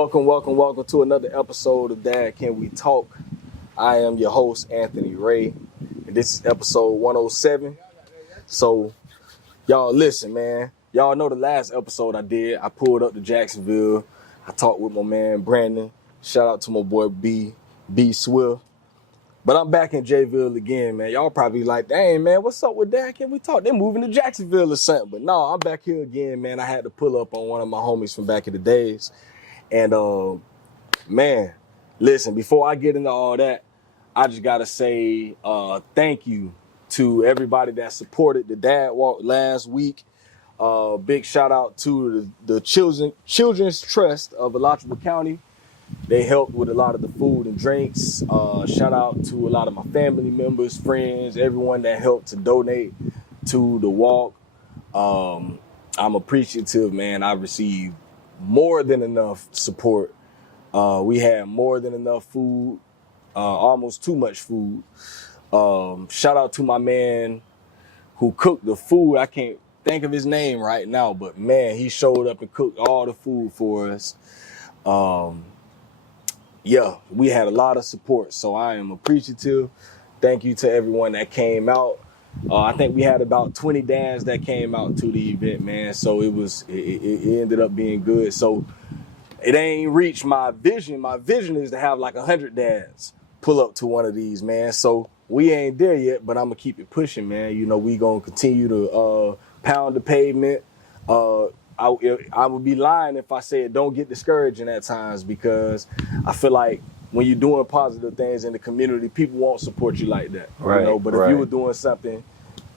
Welcome to another episode of Dad Can We Talk. I am your host, Anthony Ray, and this is episode 107. So, y'all listen, man. Y'all know the last episode I did, I pulled up to Jacksonville. I talked with my man, Brandon. Shout out to my boy, B Swift. But I'm back in Jayville again, man. Y'all probably like, dang, man, what's up with Dad Can We Talk? They're moving to Jacksonville or something. But no, I'm back here again, man. I had to pull up on one of my homies from back in the days. And, man, listen, before I get into all that, I just got to say thank you to everybody that supported the Dad Walk last week. Big shout out to the Children's Trust of Alachua County. They helped with a lot of the food and drinks. Shout out to a lot of my family members, friends, everyone that helped to donate to the walk. I'm appreciative, man. I received more than enough support. We had more than enough food, almost too much food. Shout out to my man who cooked the food. I can't think of his name right now, but man, he showed up and cooked all the food for us. Yeah, we had a lot of support, so I am appreciative. Thank you to everyone that came out. I think we had about 20 dads that came out to the event, man. So it ended up being good. So it ain't reached my vision. My vision is to have like 100 dads pull up to one of these, man. So we ain't there yet, but I'm gonna keep it pushing, man. You know, we gonna continue to pound the pavement. I would be lying if I said don't get discouraging at times, because I feel like when you're doing positive things in the community, people won't support you like that. Right, you know? But if you were doing something,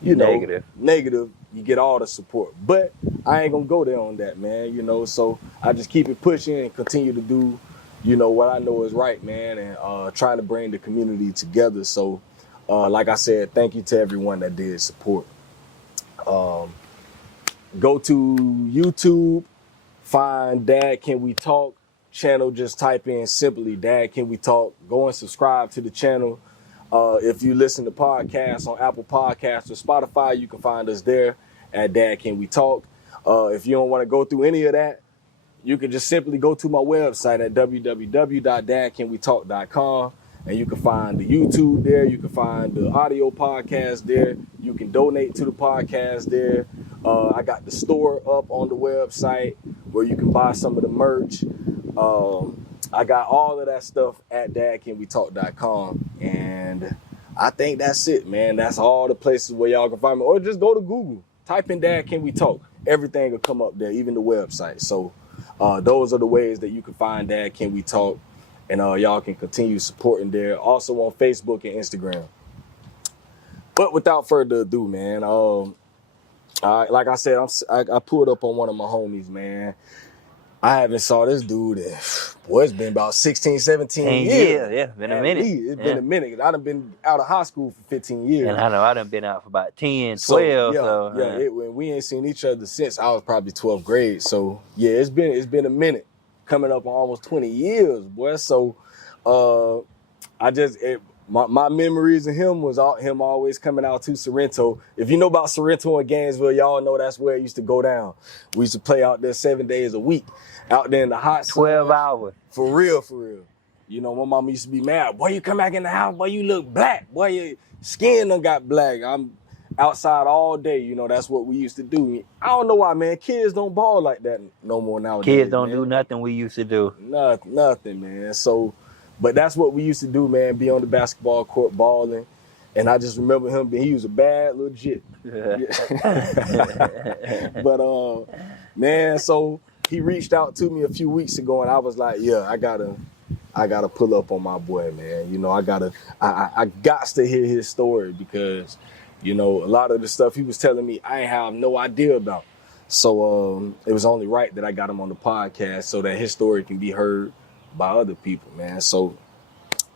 negative, you get all the support. But I ain't gonna go there on that, man. You know, so I just keep it pushing and continue to do, you know, what I know is right, man, and trying to bring the community together. So, like I said, thank you to everyone that did support. Go to YouTube, find Dad Can We Talk channel. Just type in simply Dad Can We Talk. Go and subscribe to the channel. If you listen to podcasts on Apple Podcasts or Spotify, you can find us there at Dad Can We Talk. If you don't want to go through any of that, you can just simply go to my website at www.dadcanwetalk.com, and you can find the YouTube there. You can find the audio podcast there. You can donate to the podcast there. I got the store up on the website where you can buy some of the merch. I got all of that stuff at dadcanwetalk.com, and I think that's it, man. That's all the places where y'all can find me. Or just go to Google, type in Dad Can We Talk. Everything will come up there, even the website. So those are the ways that you can find Dad Can We Talk, and y'all can continue supporting there. Also on Facebook and Instagram. But without further ado, man, like I said, I pulled up on one of my homies, man. I haven't saw this dude in, boy, it's been about 16, 17 years. Yeah, been a minute. It's been a minute. I done been out of high school for 15 years. And I know I done been out for about 10, 12. We ain't seen each other since I was probably 12th grade. So, yeah, it's been a minute. Coming up on almost 20 years, boy. So, my memories of him was him always coming out to Sorrento. If you know about Sorrento and Gainesville, y'all know that's where it used to go down. We used to play out there 7 days a week, out there in the hot sun. 12 hours. For real. You know, my mama used to be mad. Boy, you come back in the house, boy, you look black. Boy, your skin done got black. I'm outside all day. You know, that's what we used to do. I don't know why, man. Kids don't ball like that no more nowadays. Kids don't do nothing we used to do. Nothing, man. So, but that's what we used to do, man, be on the basketball court balling. And I just remember he was a bad little jit. But, man, so he reached out to me a few weeks ago, and I was like, yeah, I gotta pull up on my boy, man. You know, I got to hear his story, because, you know, a lot of the stuff he was telling me, I ain't have no idea about. So it was only right that I got him on the podcast so that his story can be heard by other people, man. So,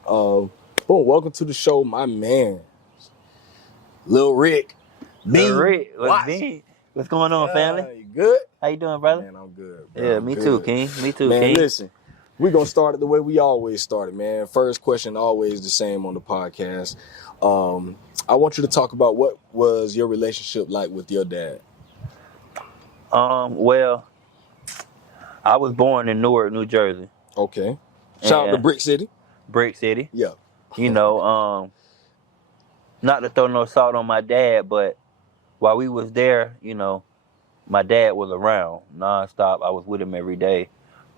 boom, welcome to the show, my man, Lil Rick. Lil Rick, what's going on, family? You good? How you doing, brother? Man, I'm good, bro. Yeah, me too, King. Me too, man, King. Man, listen, we're going to start it the way we always started, man. First question, always the same on the podcast. I want you to talk about what was your relationship like with your dad. Well, I was born in Newark, New Jersey. Okay. Shout out to Brick City. Brick City. Yeah. You know, not to throw no salt on my dad, but while we was there, you know, my dad was around nonstop. I was with him every day.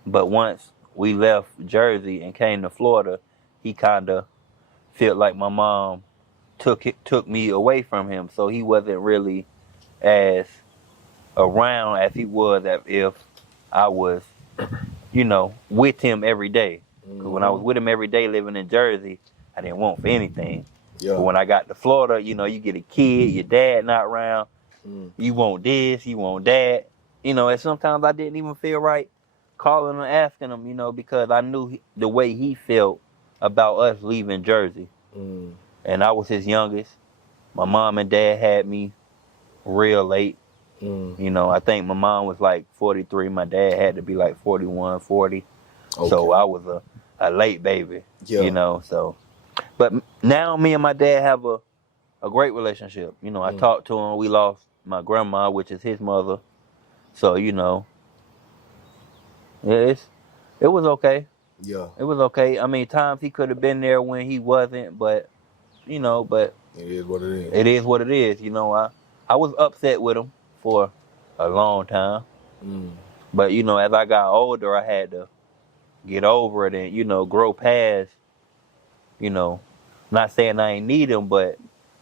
But once we left Jersey and came to Florida, he kind of felt like my mom took me away from him, so he wasn't really as around as he was if I was, you know, with him every day. Because when I was with him every day living in Jersey, I didn't want for anything. Yeah. But when I got to Florida, you know, you get a kid, your dad not around, you want this, you want that. You know, and sometimes I didn't even feel right calling and asking him, you know, because I knew the way he felt about us leaving Jersey. And I was his youngest. My mom and dad had me real late. You know, I think my mom was like 43. My dad had to be like 41, 40. Okay. So I was a late baby, you know. So, but now me and my dad have a great relationship. You know, I talked to him. We lost my grandma, which is his mother. So, you know, yeah, it was okay. Yeah. It was okay. I mean, times he could have been there when he wasn't, but, you know, but it is what it is. It is what it is. You know, I was upset with him for a long time. But, you know, as I got older, I had to get over it and, you know, grow past, you know, not saying I ain't need him, but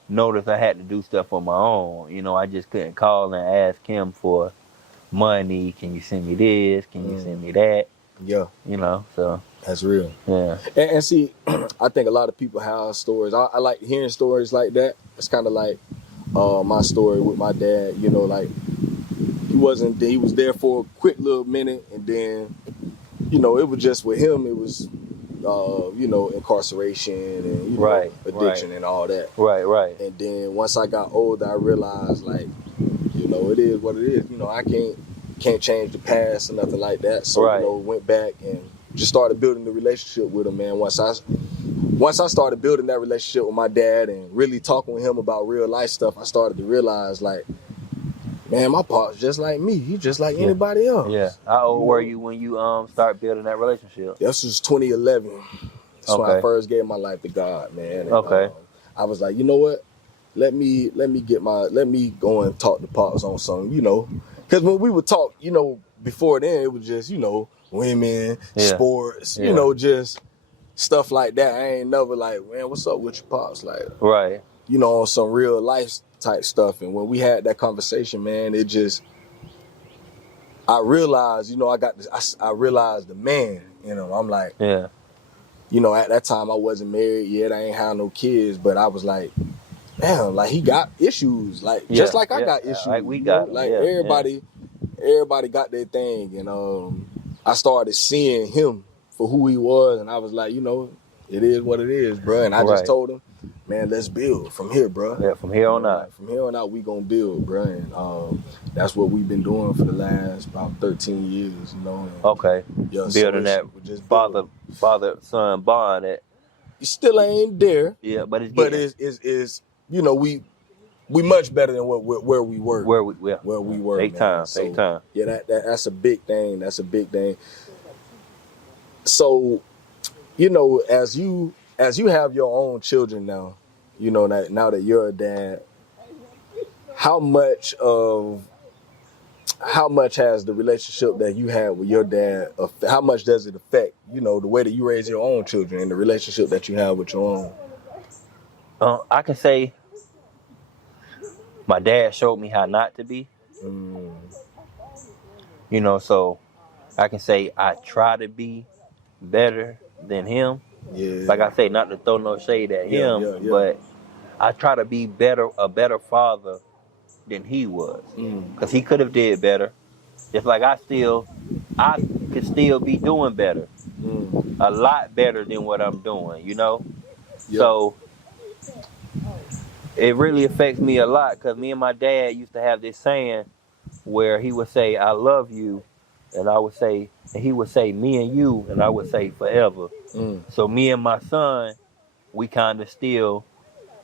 notice I had to do stuff on my own. You know, I just couldn't call and ask him for money. Can you send me this? Can you send me that? Yeah. You know, so. That's real. Yeah. And see, I think a lot of people have stories. I like hearing stories like that. It's kind of like my story with my dad. You know, like he was there for a quick little minute, and then, you know, it was just with him. It was, you know, incarceration and, you know, addiction and all that. Right. And then once I got older, I realized, like, you know, it is what it is. You know, I can't change the past or nothing like that. So, you know, went back and just started building the relationship with him, man. Once I started building that relationship with my dad and really talking with him about real life stuff, I started to realize, like, man, my pop's just like me. He just like anybody else. Yeah. How old were you when you start building that relationship? This was 2011. That's when I first gave my life to God, man. And, I was like, you know what? Let me go and talk to Pops on something, you know. Because when we would talk, you know, before then, it was just, you know, women, sports, you know, just stuff like that. I ain't never like, man, what's up with your Pops? Like, you know, on some real life type stuff. And when we had that conversation, man, it just, I realized, you know, I realized the man, you know. I'm like, you know, at that time I wasn't married yet. I ain't had no kids, but I was like, damn, like he got issues, like just like I got issues. Like we got, like everybody got their thing, and I started seeing him for who he was, and I was like, you know, it is what it is, bro. And I just told him, man, let's build from here, bro. Yeah, from here on out. Like, from here on out, we gonna build, bro. And that's what we've been doing for the last about 13 years, you know. And, yeah, building that father-son bond. That it still ain't there. Yeah, but it's you know, we much better than where we were. Where we were. Take time. Yeah, that's a big thing. That's a big thing. So, you know, as you have your own children now, you know, now that you're a dad, how much has the relationship that you had with your dad, how much does it affect, you know, the way that you raise your own children and the relationship that you have with your own? I can say my dad showed me how not to be. You know, so I can say I try to be better than him. Yeah. Like I say, not to throw no shade at him, but I try to be a better father than he was. Because he could have did better. Just like I could still be doing better. A lot better than what I'm doing, you know? Yep. So it really affects me a lot, because me and my dad used to have this saying where he would say, I love you, and he would say, me and you, and I would say forever. So me and my son, we kind of still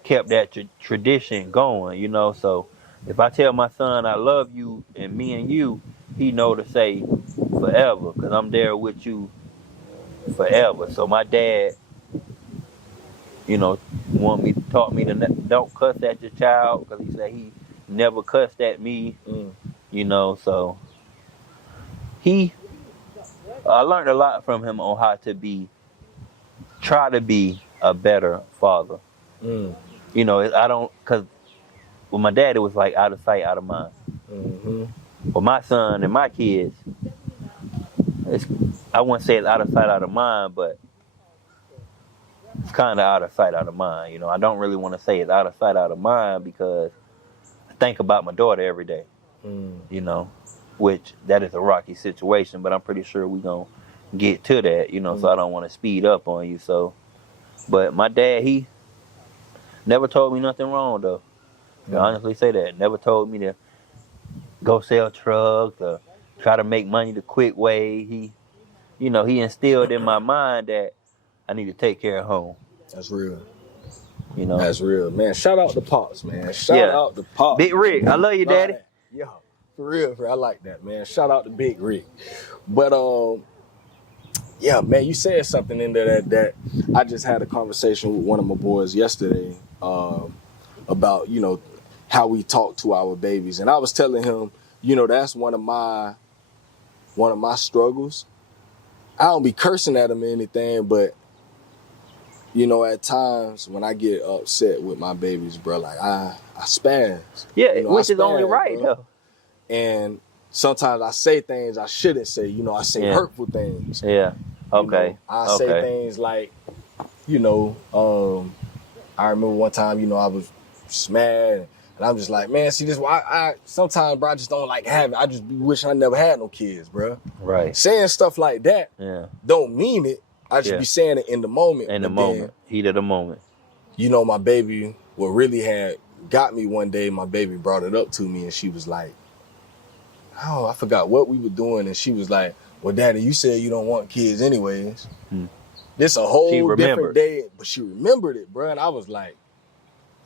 kept that tradition going, you know. So if I tell my son I love you and me and you, he know to say forever, because I'm there with you forever. So my dad, you know, taught me to don't cuss at your child, because he said he never cussed at me. You know, so I learned a lot from him on how to try to be a better father. You know, because with my dad, it was like out of sight, out of mind. With my son and my kids, I wouldn't say it's out of sight, out of mind, but it's kind of out of sight, out of mind. You know, I don't really want to say it's out of sight, out of mind, because I think about my daughter every day. You know, which that is a rocky situation, but I'm pretty sure we're going to get to that, you know, so I don't want to speed up on you. So, but my dad, he never told me nothing wrong, though. I honestly say that. Never told me to go sell drugs or try to make money the quick way. He instilled in my mind that I need to take care of home. That's real. You know, that's real, man. Shout out to Pops, man. Shout out to Pops. Big Rick, I love you, Daddy. Yeah, for real. I like that, man. Shout out to Big Rick. But yeah, man, you said something in there that I just had a conversation with one of my boys yesterday about, you know, how we talk to our babies, and I was telling him, you know, that's one of my struggles. I don't be cursing at him or anything, but you know, at times when I get upset with my babies, bro, like I spaz. Yeah, you know, which is only right, bro. though. And sometimes I say things I shouldn't say. You know, I say hurtful things. Yeah. Okay. You know, I say things like, you know, I remember one time, you know, I was mad, and I'm just like, man, see this. I sometimes, bro, I just don't like having. I just wish I never had no kids, bro. Right. Saying stuff like that, don't mean it. I just be saying it in the moment. In the moment, heat of the moment. You know, my baby, what really had got me one day, my baby brought it up to me, and she was like, oh, I forgot what we were doing, and she was like, well, Daddy, you said you don't want kids anyways. This a whole different day, but she remembered it, bro, and I was like,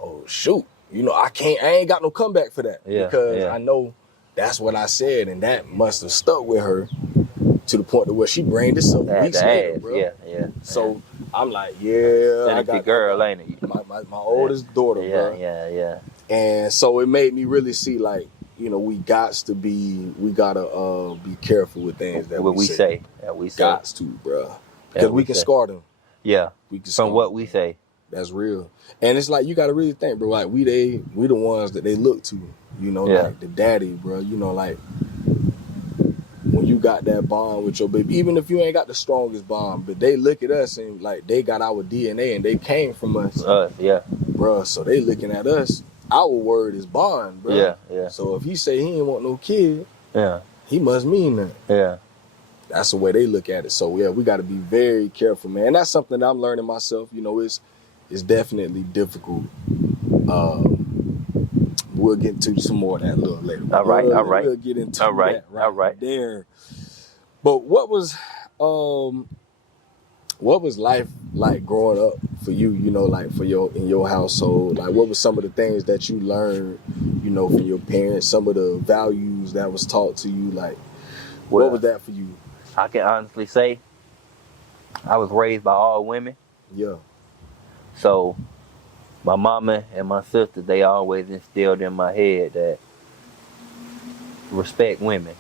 oh, shoot. You know, I ain't got no comeback for that, because I know that's what I said, and that must have stuck with her to the point to where she brained this up weeks later, bro. Yeah. So I'm like, I got your girl, ain't it? My oldest daughter, bro. Yeah. And so it made me really see, like, you know, we gotta be careful with things that we say. Gots to, bro, because we can scar them. Yeah, we can from what we say. That's real. And it's like, you gotta really think, bro. Like we the ones that they look to. You know, like the daddy, bro. You know, like when you got that bond with your baby, even if you ain't got the strongest bond, but they look at us and like they got our DNA and they came from us. Bro. So they looking at us. Our word is bond, bro. Yeah. So if he say he ain't want no kid, he must mean that. Yeah. That's the way they look at it. So yeah, we got to be very careful, man. And that's something that I'm learning myself. You know, it's definitely difficult. We'll get into some more of that a little later. All right. We'll get into that right there. But what was life like growing up for you? You know, like in your household. Like, what were some of the things that you learned? You know, from your parents. Some of the values that was taught to you. Like, what was that for you? I can honestly say, I was raised by all women. Yeah. So, my mama and my sister, they always instilled in my head that respect women.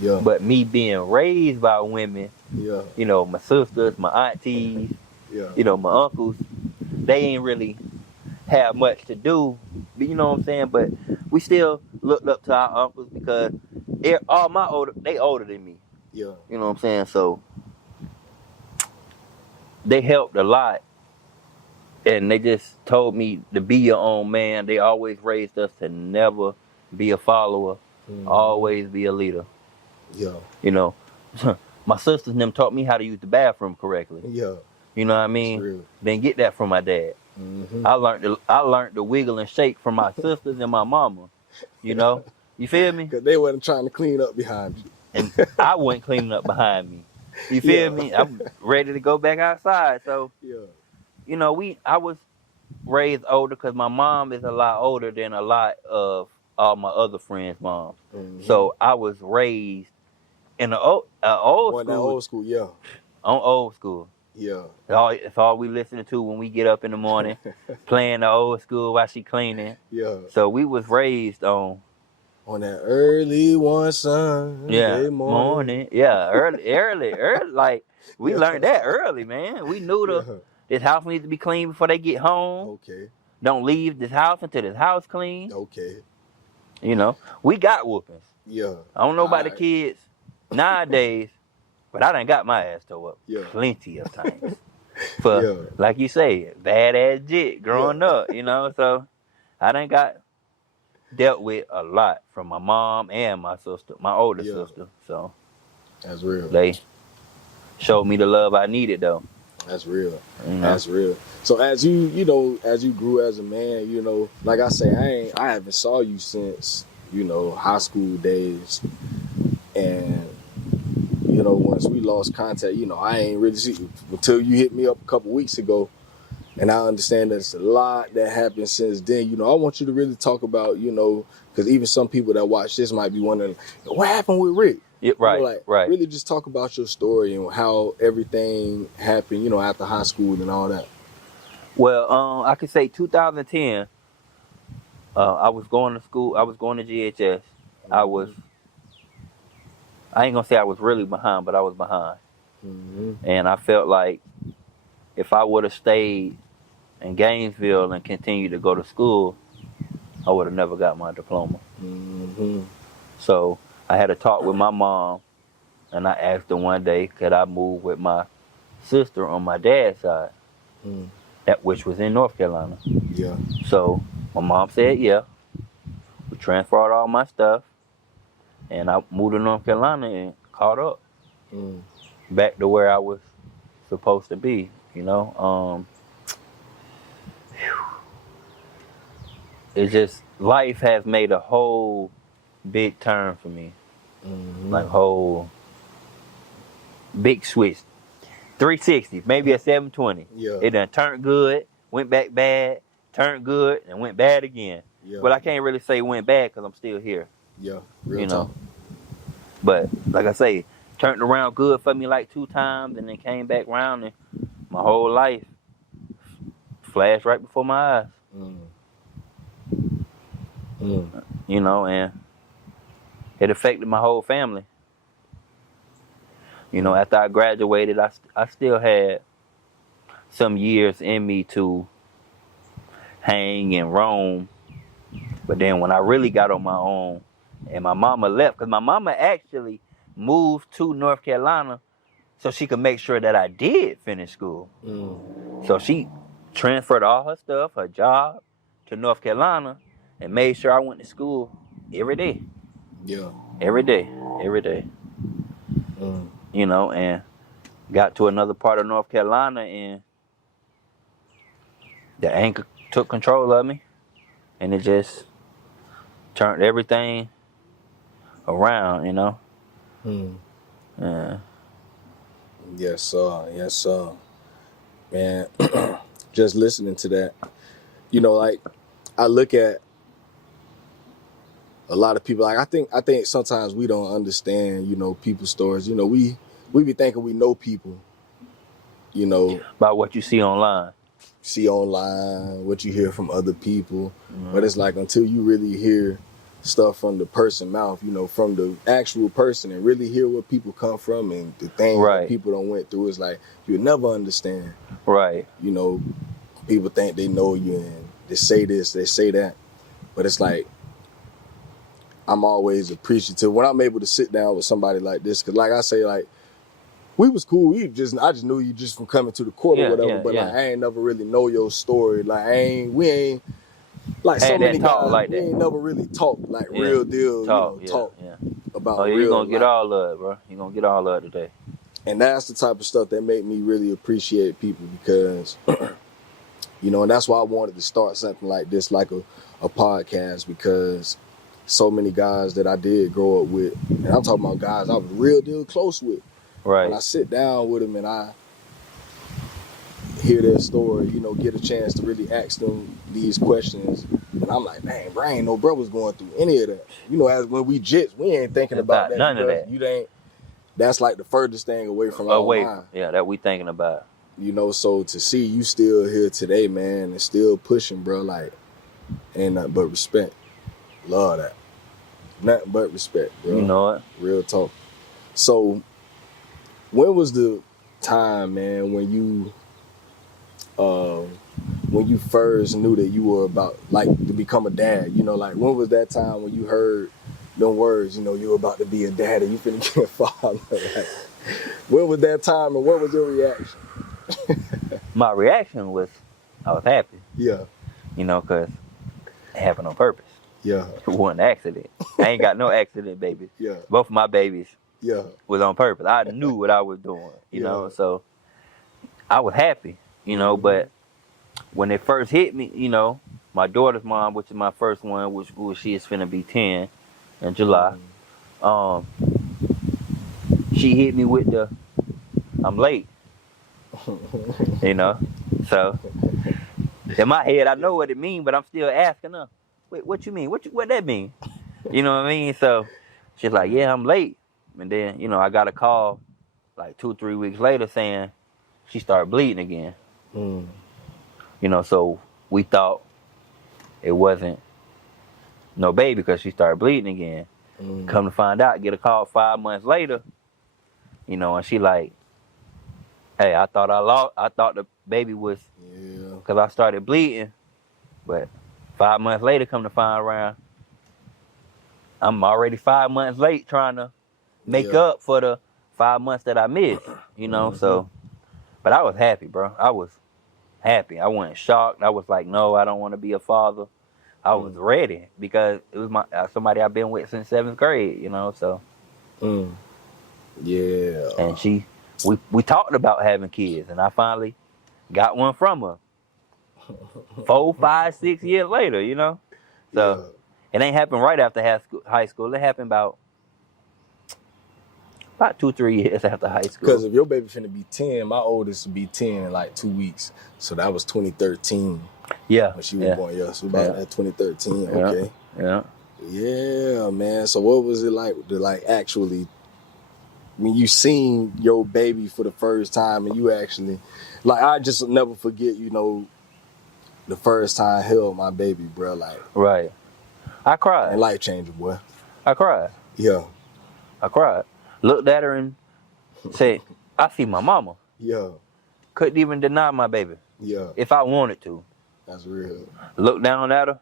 Yeah. But me being raised by women, you know, my sisters, my aunties, you know, my uncles, they ain't really have much to do. You know what I'm saying? But we still looked up to our uncles because they older than me. Yeah. You know what I'm saying? So they helped a lot. And they just told me to be your own man. They always raised us to never be a follower, always be a leader. Yeah. You know, my sisters and them taught me how to use the bathroom correctly. Yeah. You know what I mean? Didn't get that from my dad. I learned to wiggle and shake from my sisters and my mama. You know? You feel me? Because they wasn't trying to clean up behind you. And I wasn't cleaning up behind me. You feel me? I'm ready to go back outside. So, you know, I was raised older because my mom is a lot older than a lot of all my other friends' moms. So I was raised in an old school. Old school, on old school. Yeah. It's all we listening to when we get up in the morning, playing the old school while she cleaning. Yeah. So we was raised on that early one Sunday morning. Yeah, early. Like we Yeah. learned that early, man. We knew Yeah. this house needs to be clean before they get home. Okay. Don't leave this house until this house clean. Okay. You know, we got whoopings. Yeah. I don't know about the kids nowadays, but I done got my ass towed up plenty of times. For like you say, bad ass jit growing up, you know. So I done got dealt with a lot from my mom and my sister, my older sister. So that's real. They showed me the love I needed, though. That's real. That's real. So as you grew as a man, like I say, I haven't saw you since, high school days. And, once we lost contact, I ain't really see you until you hit me up a couple weeks ago. And I understand there's a lot that happened since then. I want you to really talk about, because even some people that watch this might be wondering, what happened with Rick? Yeah, right, right. Really just talk about your story and how everything happened, after high school and all that. Well, I could say 2010, I was going to school. I was going to GHS. I ain't going to say I was really behind, but I was behind. Mm-hmm. And I felt like if I would have stayed in Gainesville and continued to go to school, I would have never got my diploma. Mm-hmm. So I had a talk with my mom, and I asked her one day, could I move with my sister on my dad's side, which was in North Carolina. Yeah. So my mom said, yeah. We transferred all my stuff, and I moved to North Carolina and caught up back to where I was supposed to be. It's just life has made a whole big turn for me. Like whole big switch. 360, maybe a 720. Yeah. It done turned good, went back bad, turned good, and went bad again. Yeah. But I can't really say went bad because I'm still here. Yeah, real talk. But like I say, turned around good for me like 2 times and then came back around and my whole life flashed right before my eyes. And it affected my whole family. After I graduated, I still had some years in me to hang and roam. But then when I really got on my own and my mama left, because my mama actually moved to North Carolina so she could make sure that I did finish school. So she transferred all her stuff, her job, to North Carolina and made sure I went to school every day. Yeah. Every day. And got to another part of North Carolina and the anchor took control of me and it just turned everything around, Yes, sir. Man, just listening to that, like I look at a lot of people, like I think sometimes we don't understand, people's stories. We be thinking we know people, about what you see online. What you hear from other people. But it's like until you really hear stuff from the person's mouth, from the actual person and really hear where people come from and the things that people don't went through, it's like you'll never understand. Right. People think they know you and they say this, they say that. But it's like I'm always appreciative when I'm able to sit down with somebody like this. Cause like I say, like, we was cool. I just knew you just from coming to the court or whatever. But like, I ain't never really know your story. Like we ain't like so many guys. Like we ain't never really talked like real deal. Talk about. Oh, yeah, you gonna get all of it, bro. You gonna get all of it today. And that's the type of stuff that make me really appreciate people because, and that's why I wanted to start something like this, like a podcast, because so many guys that I did grow up with, and I'm talking about guys I was real deal close with. Right. When I sit down with them and I hear their story, get a chance to really ask them these questions, and I'm like, man, bro, I ain't no brothers going through any of that. As when we jits, we ain't thinking about that. None of that. You ain't. that's like the furthest thing away from our mind. Yeah, that we thinking about. You know, so to see you still here today, man, and still pushing, bro, like, ain't nothing but respect. Love that. Nothing but respect, bro. You know it. Real talk. So, when was the time, man, when you first knew that you were about, like, to become a dad? You know, like, when was that time when you heard them words, you know, you were about to be a dad and you finna get a father? Like, when was that time and what was your reaction? My reaction was, I was happy. Yeah. You know, because it happened on purpose. Yeah. It wasn't an accident. I ain't got no accident babies. Yeah. Both of my babies Yeah. was on purpose. I knew what I was doing, you know, so I was happy, you know, but when it first hit me, you know, my daughter's mom, which is my first one, which she is finna be 10 in July, she hit me with the, I'm late, you know, so in my head, I know what it means, but I'm still asking her, wait, what you mean? What that mean? You know what I mean? So she's like, yeah, I'm late. And then, you know, I got a call like 2-3 weeks later saying she started bleeding again. You know, so we thought it wasn't no baby because she started bleeding again. Come to find out, get a call 5 months later, you know, and she like, hey, I thought the baby was, because I started bleeding, but 5 months later, come to find around, I'm already 5 months late trying to make up for the 5 months that I missed, you know, so, but I was happy, bro. I was happy. I wasn't shocked. I was like, no, I don't want to be a father. I was ready because it was somebody I've been with since 7th grade, you know, so. Yeah. And we talked about having kids, and I finally got one from her 4, 5, 6 years later, you know, so it ain't happened right after high school. It happened about 2-3 years after high school. Because if your baby finna be 10, my oldest will be 10 in like 2 weeks. So that was 2013. Yeah. When she was born. Yeah, so about that 2013. Okay. Yeah. Yeah, man. So what was it like to like actually, when you seen your baby for the first time and you actually, like, I just never forget, you know, the first time I held my baby, bro. Like, right. I cried. Life changing, boy. I cried. Yeah. I cried. Looked at her and said, I see my mama. Yeah. Couldn't even deny my baby. Yeah. If I wanted to. That's real. Looked down at her.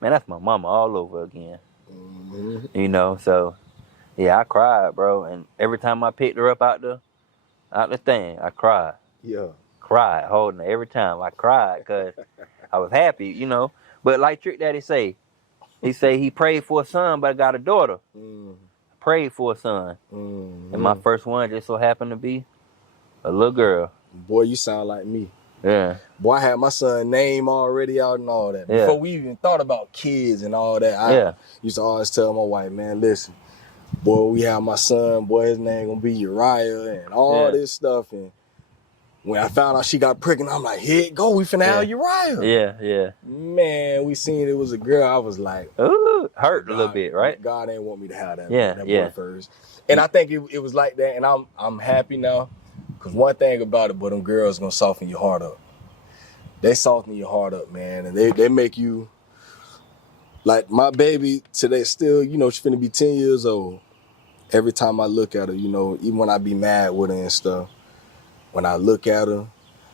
Man, that's my mama all over again. You know, so yeah, I cried, bro. And every time I picked her up out the thing, I cried. Yeah. Cried, holding her every time. I cried because I was happy, you know. But like Trick Daddy say, he prayed for a son, but I got a daughter. Prayed for a son. And my first one just so happened to be a little girl. Boy, you sound like me. Yeah. Boy, I had my son's name already out and all that. Before we even thought about kids and all that, I used to always tell my wife, man, listen, boy, we have my son, boy, his name gonna be Uriah and all this stuff. And when I found out she got pregnant, I'm like, here it go, we finna have Uriah. Yeah. Man, we seen it was a girl. I was like, ooh, hurt a little bit, right? God ain't want me to have that, that boy first. And I think it was like that, and I'm happy now. Because one thing about it, boy, them girls gonna soften your heart up. They soften your heart up, man. And they make you, like my baby today still, you know, she finna be 10 years old. Every time I look at her, you know, even when I be mad with her and stuff, when I look at her,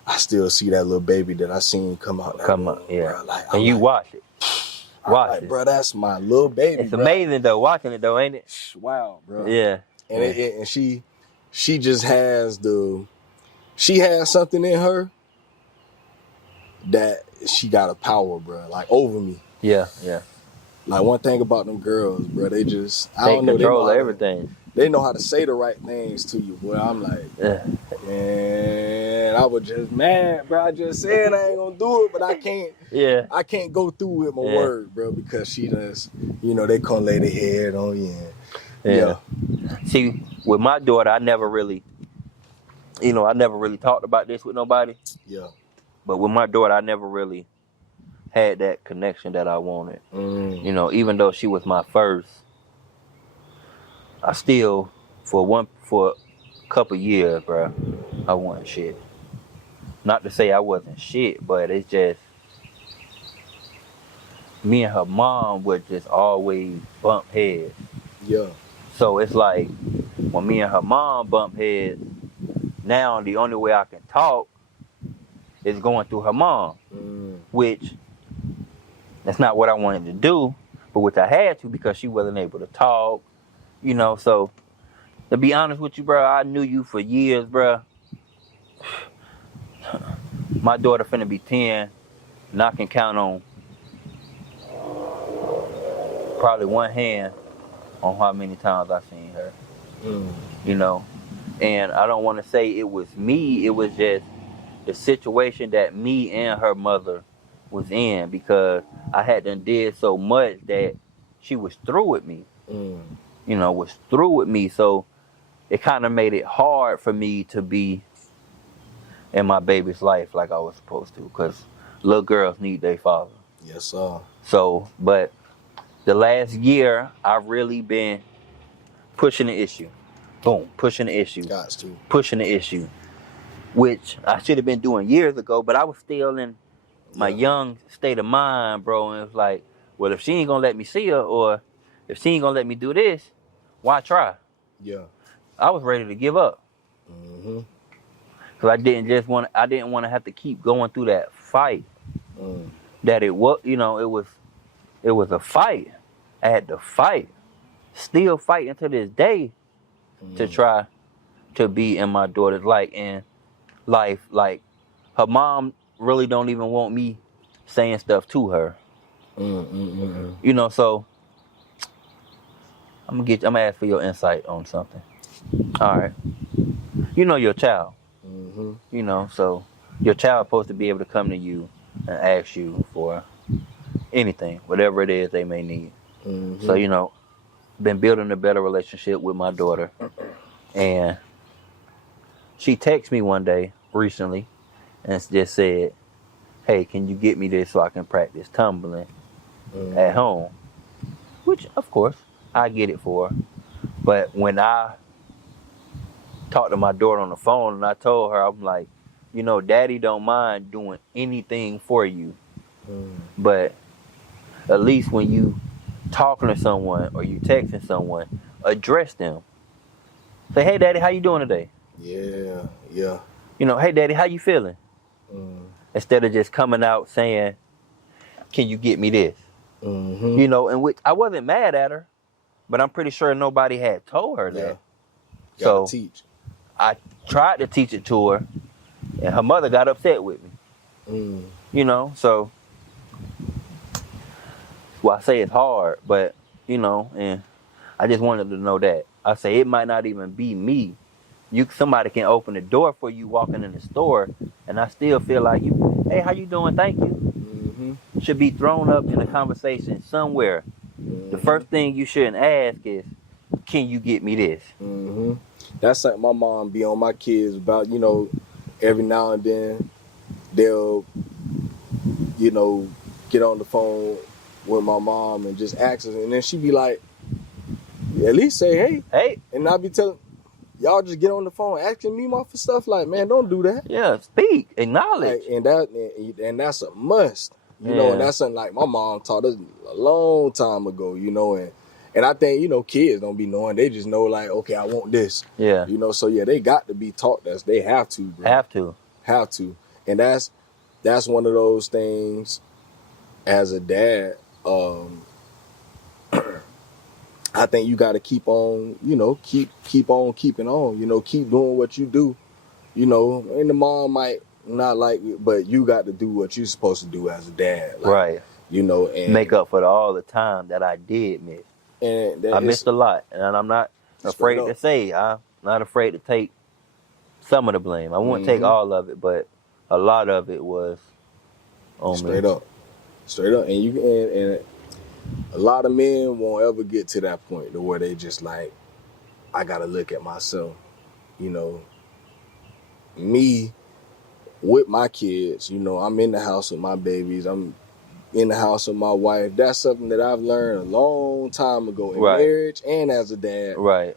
I still see that little baby that I seen come out. Yeah. Like, and you watch it. Watch it. Bro, that's my little baby, It's amazing, though, watching it, though, ain't it? Wow, bro. Yeah. And and she just has she has something in her that she got a power, bro, like over me. Yeah. Like one thing about them girls, bro, they just, I Take don't know. Control of everything. They know how to say the right things to you, boy. I'm like, man, I was just mad, bro. I just said I ain't gonna do it, but I can't. Yeah. I can't go through with my word, bro, because she does, you know, they come lay their head on you. Yeah. See, with my daughter, I never really talked about this with nobody. Yeah. But with my daughter, I never really had that connection that I wanted. You know, even though she was my first, I still for a couple years, bro, I wasn't shit. Not to say I wasn't shit, but it's just me and her mom would just always bump heads. Yeah. So it's like when me and her mom bump heads, now the only way I can talk is going through her mom, which that's not what I wanted to do, but which I had to because she wasn't able to talk, you know. So to be honest with you, bro, I knew you for years, bro. My daughter finna be 10, and I can count on probably one hand on how many times I seen her, you know. And I don't want to say it was me, it was just the situation that me and her mother was in, because I had done did so much that she was through with me, you know, was through with me. So it kind of made it hard for me to be in my baby's life like I was supposed to, because little girls need their father. Yes, sir. So, but the last year, I've really been pushing the issue. Boom, pushing the issue. Got to. Pushing the issue, which I should have been doing years ago, but I was still in my young state of mind, bro. And it was like, well, if she ain't gonna let me see her, or if she ain't gonna let me do this, why try? Yeah. I was ready to give up. Cause I didn't want to have to keep going through that fight. That it was, you know, it was a fight. I had to fight, still fighting to this day, to try to be in my daughter's life. Like her mom really don't even want me saying stuff to her. You know, so I'm gonna ask for your insight on something. All right, you know your child. You know, so your child supposed to be able to come to you and ask you for anything, whatever it is they may need. So, you know, been building a better relationship with my daughter, and she texted me one day recently and just said, hey, can you get me this so I can practice tumbling at home? Which, of course, I get it for her. But when I talked to my daughter on the phone and I told her, I'm like, you know, daddy don't mind doing anything for you, but at least when you talking to someone or you texting someone, address them. Say, hey, daddy, how you doing today? Yeah. You know, hey, daddy, how you feeling? Instead of just coming out saying, can you get me this? You know, and which I wasn't mad at her, but I'm pretty sure nobody had told her that. Gotta So teach. I tried to teach it to her, and her mother got upset with me. You know, so well, I say it's hard, but you know, and I just wanted to know that. I say it might not even be me. Somebody can open the door for you walking in the store, and I still feel like you, hey, how you doing? Thank you. Should be thrown up in a conversation somewhere. The first thing you shouldn't ask is, can you get me this? That's something my mom be on my kids about. You know, every now and then they'll, you know, get on the phone with my mom and just ask us, and then she be like, at least say hey, and I be telling y'all, just get on the phone asking me for stuff. Like, man, don't do that. Yeah, speak, acknowledge, like, and that's a must. You know, and that's something like my mom taught us a long time ago. You know, and I think, you know, kids don't be knowing. They just know, like, okay, I want this. Yeah. You know, so yeah, they got to be taught that. They have to, bro. Have to. And that's one of those things as a dad, I think you got to keep on, you know, keep on keeping on, you know, keep doing what you do, you know, and the mom might not like it, but you got to do what you're supposed to do as a dad. Like, right. You know, and make up for all the time that I did miss. And I missed a lot, and I'm not afraid to say, I'm not afraid to take some of the blame. I won't take all of it, but a lot of it was on straight me. up. And a lot of men won't ever get to that point to where they just like, I gotta look at myself. You know, me with my kids, you know, I'm in the house with my babies, I'm in the house with my wife. That's something that I've learned a long time ago in marriage and as a dad. Right.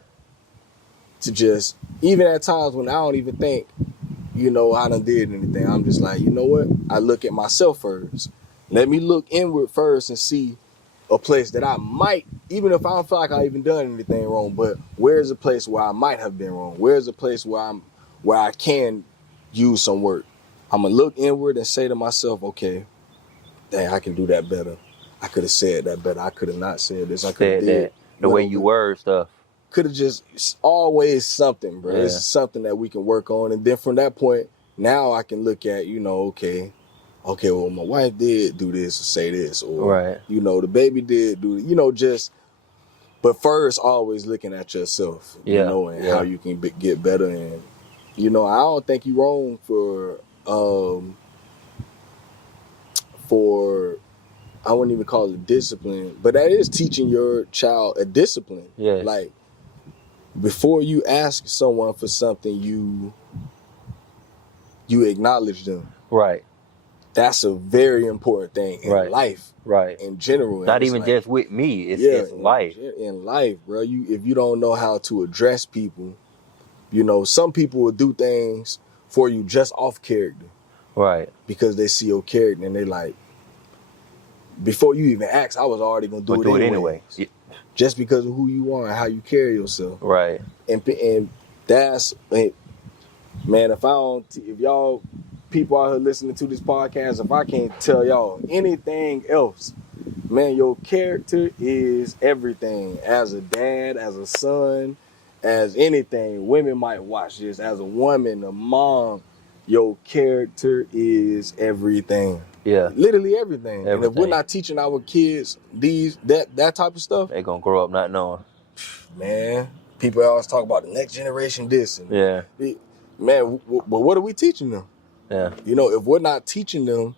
to just, even at times when I don't even think, you know, I done did anything, I'm just like, you know what? I look at myself first. Let me look inward first and see a place that I might, even if I don't feel like I even done anything wrong, but where's a place where I might have been wrong? Where's a place where I can use some work? I'm gonna look inward and say to myself, okay, dang, I can do that better. I could have said that better. I could have not said this. I could have did that the way you word stuff. Could have just, it's always something, bro. Yeah. It's something that we can work on. And then from that point, now I can look at, you know, okay, well, my wife did do this or say this, or, Right. you know, the baby did do, you know, just, but first, always looking at yourself, you know, and how you can get better. And, you know, I don't think you're wrong for, I wouldn't even call it discipline, but that is teaching your child a discipline. Yeah. Like, before you ask someone for something, you acknowledge them. Right. That's a very important thing in life. Right. In general. Not even like, just with me. It's just life. In life, bro. If you don't know how to address people, you know, some people will do things for you just off character. Right. Because they see your character and they like, before you even ask, I was already gonna do it anyway. Yeah. Just because of who you are and how you carry yourself. Right. And that's, man, if y'all people out here listening to this podcast, if I can't tell y'all anything else, man, your character is everything. As a dad, as a son, as anything. Women might watch this. As a woman, a mom, your character is everything. Yeah. Literally everything. And if we're not teaching our kids that type of stuff, they're gonna grow up not knowing. Man, people always talk about the next generation this. And man, but what are we teaching them? Yeah. You know, if we're not teaching them,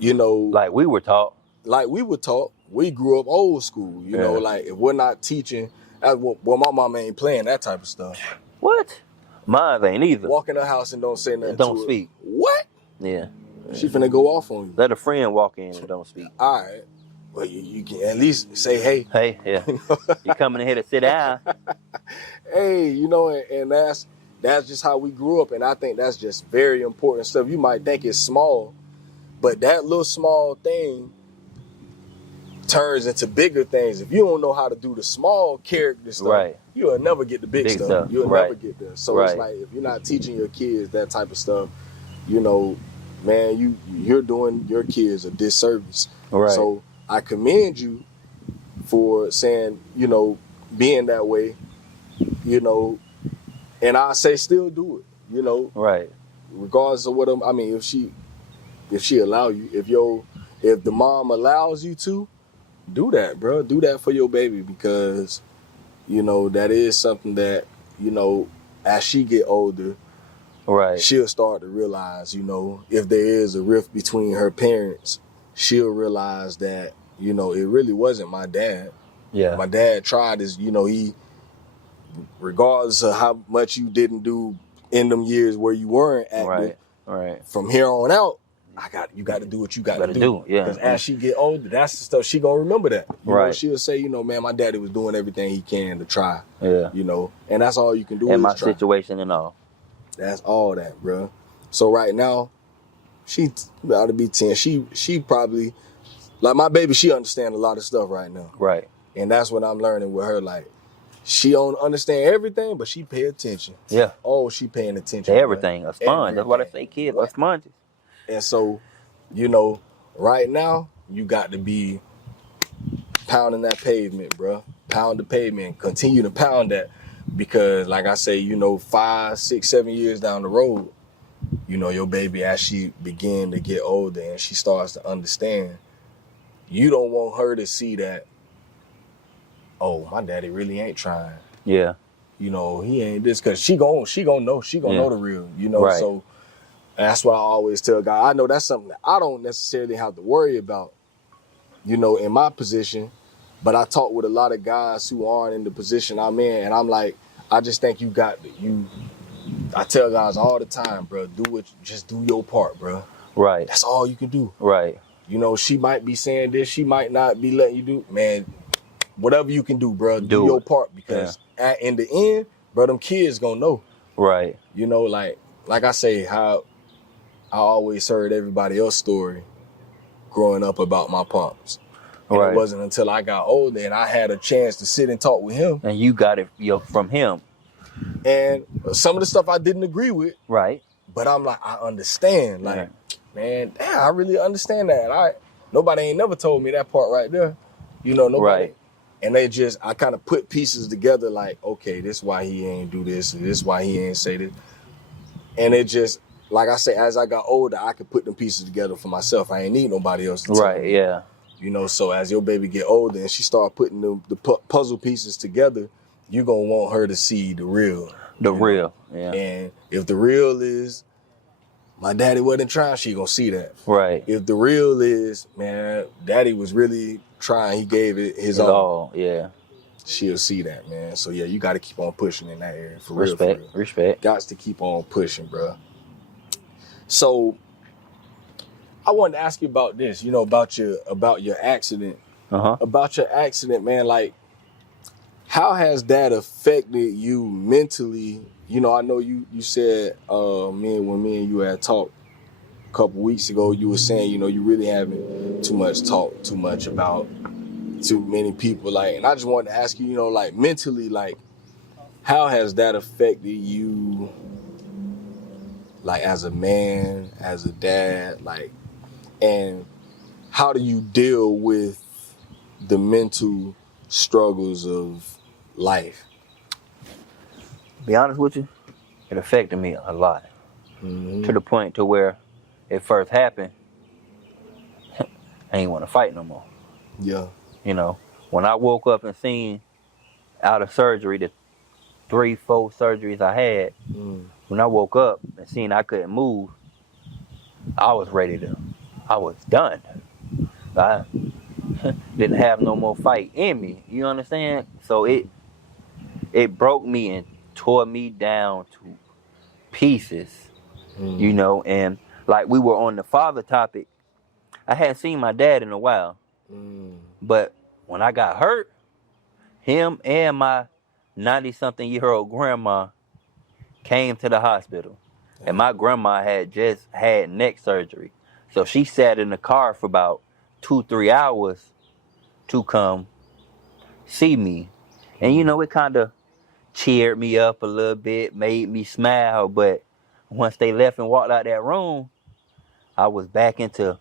you know, like we were taught, we grew up old school. You know, like if we're not teaching, well, my mama ain't playing that type of stuff. What? Mine ain't either. Walk in the house and don't say nothing. Don't speak. What? Yeah. She finna go off on you. Let a friend walk in and don't speak. All right. Well, you can at least say, hey. Hey, yeah. You coming in here to sit down. Hey, you know, and that's just how we grew up. And I think that's just very important stuff. You might think it's small, but that little small thing turns into bigger things. If you don't know how to do the small character stuff, you'll never get the big stuff. You'll never get there. So it's like, if you're not teaching your kids that type of stuff, you know, man, you're doing your kids a disservice. Right. So I commend you for saying, you know, being that way, you know, and I say still do it, you know. Right. Regardless of what I mean, if she allow you, if the mom allows you to, do that, bro. Do that for your baby, because, you know, that is something that, you know, as she get older, she'll start to realize, you know, if there is a rift between her parents, she'll realize that, you know, it really wasn't my dad. Yeah. My dad tried his, you know, he, regardless of how much you didn't do in them years where you weren't active, from here on out, you got to do what you got to do. Yeah. Because as she get older, that's the stuff she gonna remember that. You know, she'll say, you know, man, my daddy was doing everything he can to try. Yeah. You know, and that's all you can do. In my situation and all. That's all that, bro. So right now, she about to be 10. She probably, like my baby, she understands a lot of stuff right now. Right. And that's what I'm learning with her. Like, she don't understand everything, but she pay attention. Yeah. Oh, she paying attention. To everything. A sponge. That's what I say, kids are sponges. And so, you know, right now, you got to be pounding that pavement, bro. Pound the pavement. Continue to pound that. Because, like I say, you know, 5, 6, 7 years down the road, you know, your baby, as she begin to get older and she starts to understand, you don't want her to see that, oh, my daddy really ain't trying. Yeah. You know, he ain't this, because she gonna know. She gonna know the real, you know. So that's what I always tell God. I know that's something that I don't necessarily have to worry about, you know, in my position. But I talk with a lot of guys who aren't in the position I'm in, and I'm like, I just think I tell guys all the time, bro, just do your part, bro. Right. That's all you can do. Right. You know, she might be saying this, she might not be letting you do, man, whatever you can do, bro, do your part, because in the end, bro, them kids gonna know. Right. You know, like I say, how I always heard everybody else's story growing up about my pops. And Right. it wasn't until I got older and I had a chance to sit and talk with him. And you got it from him. And some of the stuff I didn't agree with. Right. But I'm like, I understand. Like, man, damn, I really understand that. Nobody ain't never told me that part right there. You know, nobody. Right. And I kind of put pieces together like, okay, this why he ain't do this, and this why he ain't say this. And it just, like I say, as I got older, I could put them pieces together for myself. I ain't need nobody else to tell me. Yeah. You know, so as your baby get older and she start putting the puzzle pieces together, you gonna want her to see the real. The real, yeah. And if the real is, my daddy wasn't trying, she gonna see that. Right. If the real is, man, daddy was really trying, he gave it his all. Yeah. She'll see that, man. So yeah, you got to keep on pushing in that area for real. Respect. Got to keep on pushing, bro. So I wanted to ask you about this. You know, about your accident. About your accident, man. Like, how has that affected you mentally? You know, I know you said when me and you had talked a couple weeks ago, you were saying, you know, you really haven't talked too much about too many people. Like, and I just wanted to ask you, you know, like mentally, like, how has that affected you, like as a man, as a dad, like, and how do you deal with the mental struggles of life? Be honest with you, it affected me a lot. Mm-hmm. To the point to where it first happened, I ain't want to fight no more. Yeah. You know, when I woke up and seen out of surgery, the 3-4 surgeries I had, when I woke up and seen I couldn't move, I was done. I didn't have no more fight in me. You understand? So it broke me and tore me down to pieces, you know. And like we were on the father topic, I hadn't seen my dad in a while. But when I got hurt, him and my 90-something-year-old grandma came to the hospital. And my grandma had just had neck surgery. So she sat in the car for about 2-3 hours to come see me. And, you know, it kind of cheered me up a little bit, made me smile. But once they left and walked out that room, I was back into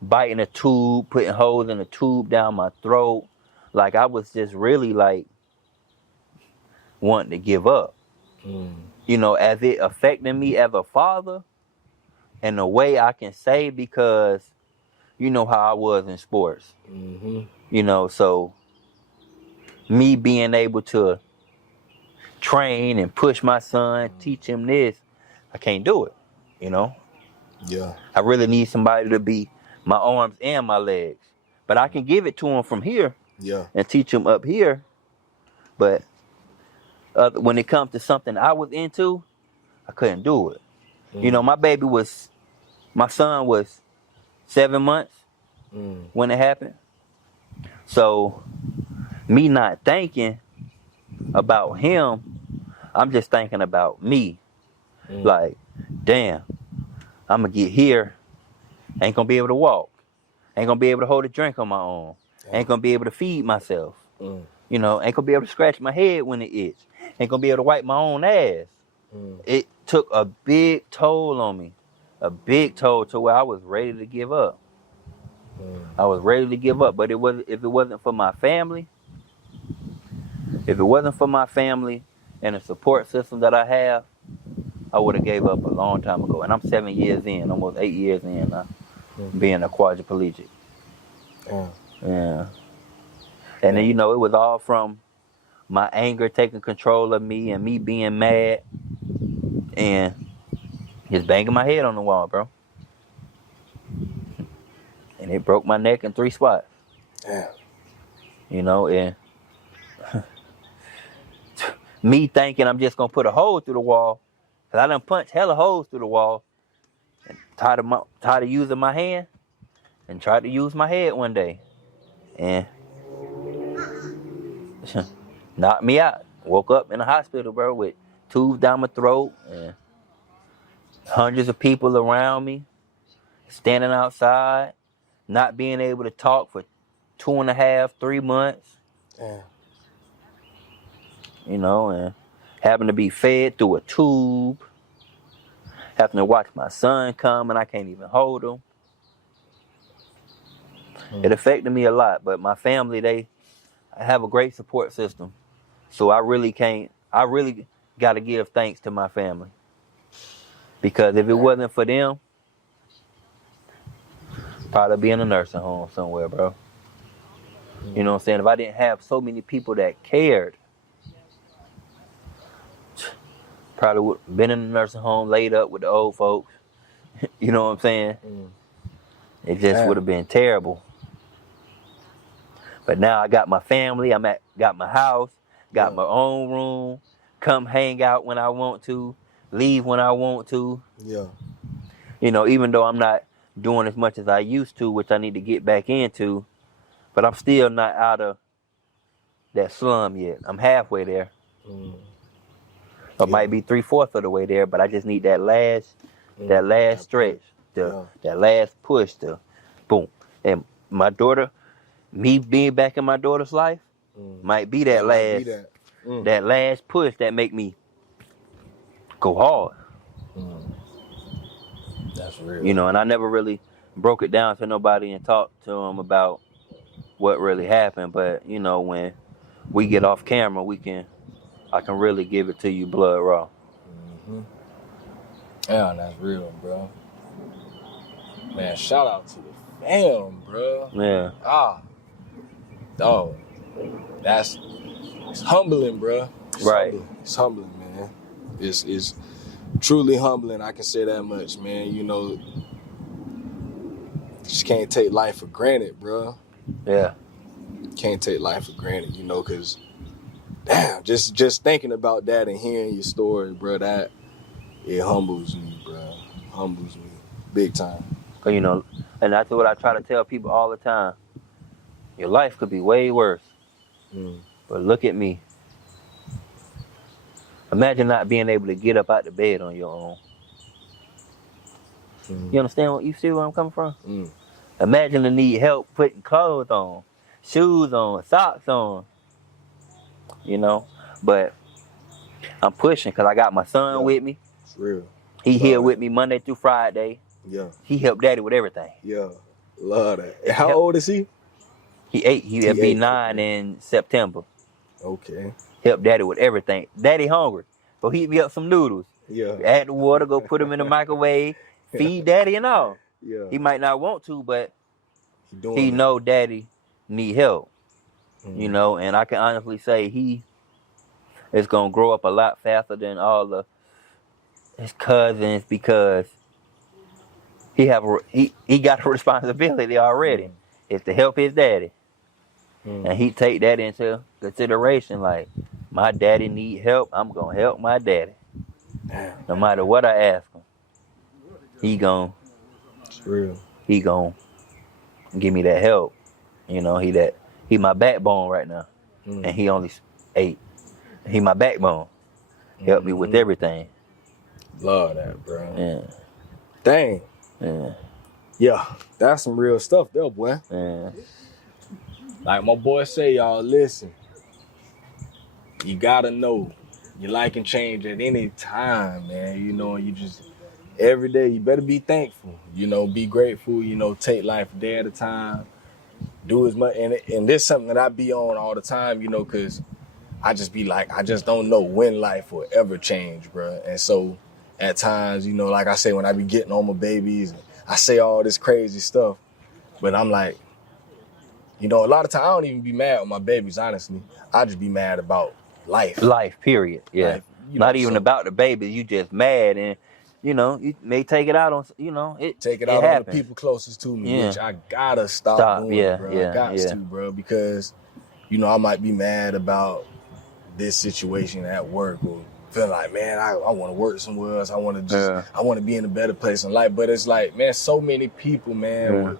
biting a tube, putting holes in a tube down my throat. Like, I was just really, like, wanting to give up. You know, as it affected me as a father, in a way I can say, because you know how I was in sports. You know, so me being able to train and push my son, teach him this, I can't do it, you know? Yeah. I really need somebody to be my arms and my legs. But I can give it to him from here and teach him up here. But when it comes to something I was into, I couldn't do it. You know, my son was 7 months when it happened. So me not thinking about him, I'm just thinking about me. Like, damn, I'm going to get here, ain't going to be able to walk, ain't going to be able to hold a drink on my own, ain't going to be able to feed myself, you know, ain't going to be able to scratch my head when it itch, ain't going to be able to wipe my own ass. It took a big toll on me, a big toll to where I was ready to give up. I was ready to give up, but if it wasn't for my family, and the support system that I have, I would have gave up a long time ago. And I'm 7 years in, almost 8 years in now, being a quadriplegic. Yeah. And then, you know, it was all from my anger taking control of me and me being mad and just banging my head on the wall, bro. And it broke my neck in 3 spots. Damn. You know, and me thinking I'm just going to put a hole through the wall, because I done punched hella holes through the wall, and tired of using my hand, and tried to use my head one day. And knocked me out. woke up in the hospital, bro, with tubes down my throat and hundreds of people around me, standing outside, not being able to talk for 2.5, 3 months. Damn. You know, and having to be fed through a tube, having to watch my son come and I can't even hold him. It affected me a lot, but my family, I have a great support system. So I really got to give thanks to my family. Because if it wasn't for them, probably be in a nursing home somewhere, bro. You know what I'm saying? If I didn't have so many people that cared, probably would have been in a nursing home, laid up with the old folks. You know what I'm saying? It just would have been terrible. But now I got my family, got my house, got my own room, come hang out when I want to, leave when I want to. Yeah. You know, even though I'm not doing as much as I used to, which I need to get back into, but I'm still not out of that slum yet. I'm halfway there. Or might be 3/4 of the way there, but I just need that last stretch, that last push to boom. And my daughter, me being back in my daughter's life, might be that that last push that make me go hard. That's real. You know, and I never really broke it down to nobody and talked to them about what really happened. But you know, when we get off camera, I can really give it to you blood raw. Yeah, that's real, bro. Man, shout out to the fam, bro. Yeah. Dog. It's humbling, bro. It's humbling, man. It's truly humbling. I can say that much, man. You know, just can't take life for granted, bro. Yeah. Can't take life for granted, you know, because damn, just thinking about that and hearing your story, bro, it humbles me, bro. Humbles me big time. Cause you know, and that's what I try to tell people all the time. Your life could be way worse. But look at me. Imagine not being able to get up out the bed on your own. You understand you see where I'm coming from? Imagine to need help putting clothes on, shoes on, socks on. You know, but I'm pushing because I got my son with me. It's real. He here with me Monday through Friday. Yeah. He helped daddy with everything. Yeah. Love that. How old is he? He 8. He'll be 9 in September. Okay. Help daddy with everything. Daddy hungry. Go heat me up some noodles. Yeah. Add the water, go put them in the microwave, feed daddy and all. Yeah. He might not want to, but he know daddy need help. You know, and I can honestly say he is going to grow up a lot faster than all his cousins because he got a responsibility already. It's to help his daddy. And he take that into consideration, like, my daddy need help, I'm going to help my daddy. No matter what I ask him, it's real. He gon' give me that help. You know, he my backbone right now. And he only 8. He my backbone. Help me with everything. Love that, bro. Yeah. Dang. Yeah. Yeah, that's some real stuff there, boy. Yeah. Like my boy say, y'all, listen. You gotta know your life can change at any time, man. You know, you just every day you better be thankful. You know, be grateful. You know, take life a day at a time. Do as much, and this is something that I be on all the time. You know, because I just be like, I just don't know when life will ever change, bro. And so at times, you know, like I say, when I be getting on my babies, I say all this crazy stuff, but I'm like, you know, a lot of times I don't even be mad with my babies, honestly. I just be mad about life. Life, period. Yeah. Life, you know, not even about the babies. You just mad and, you know, you may take it out on, you know, take it out on the people closest to me, which I gotta stop doing, bro. I got to, bro, because, you know, I might be mad about this situation at work or feel like, man, I want to work somewhere else. I want to be in a better place in life. But it's like, man, so many people, man,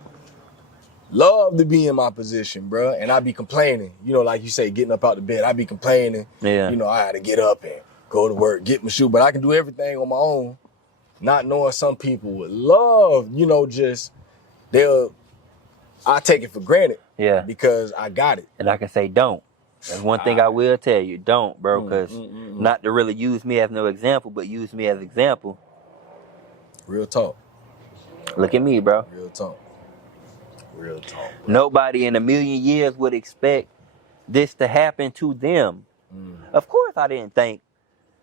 love to be in my position, bro. And I be complaining. You know, like you say, getting up out the bed. I be complaining. Yeah. You know, I had to get up and go to work, get my shoe. But I can do everything on my own. Not knowing some people would love, you know, just I take it for granted. Yeah. Because I got it. And I can say don't. That's one thing I will tell you. Don't, bro. Because not to really use me as no example, but use me as example. Real talk. Look at me, bro. Real talk. Real talk. Bro. Nobody in a million years would expect this to happen to them. Of course, I didn't think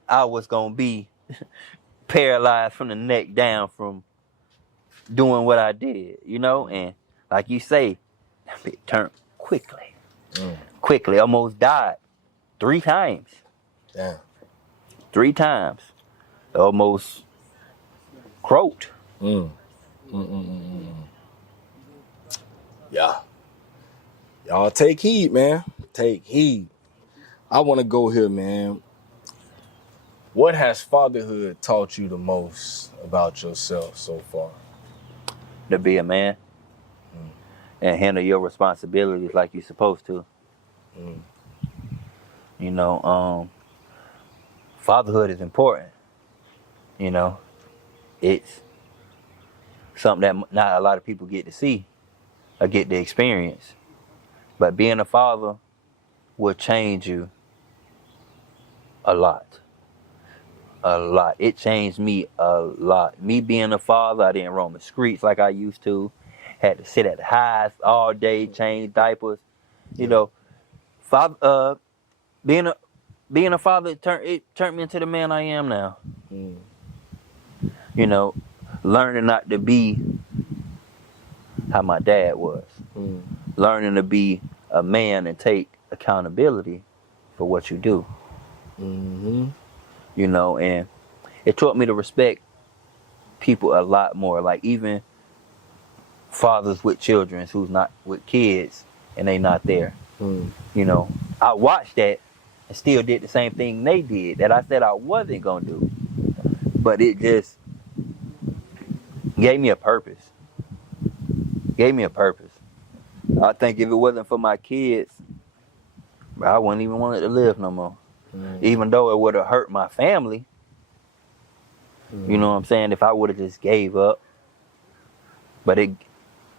I was going to be paralyzed from the neck down from doing what I did, you know? And like you say, it turned quickly. Quickly. Almost died 3 times. Damn. 3 times. Almost croaked. Yeah. Y'all take heed, man. Take heed. I want to go here, man. What has fatherhood taught you the most about yourself so far? To be a man and handle your responsibilities like you're supposed to. You know, fatherhood is important. You know, it's something that not a lot of people get to see or get to experience. But being a father will change you a lot. A lot. It changed me a lot. Me being a father, I didn't roam the streets like I used to. Had to sit at the highs all day, change diapers. You know, father, being a father, it turned me into the man I am now. You know, learning not to be how my dad was. Learning to be a man and take accountability for what you do. You know, and it taught me to respect people a lot more. Like even fathers with children who's not with kids and they not there. You know, I watched that and still did the same thing they did that I said I wasn't gonna do. But it just gave me a purpose. Gave me a purpose. I think if it wasn't for my kids, I wouldn't even want it to live no more. Even though it would have hurt my family. You know what I'm saying? If I would have just gave up. But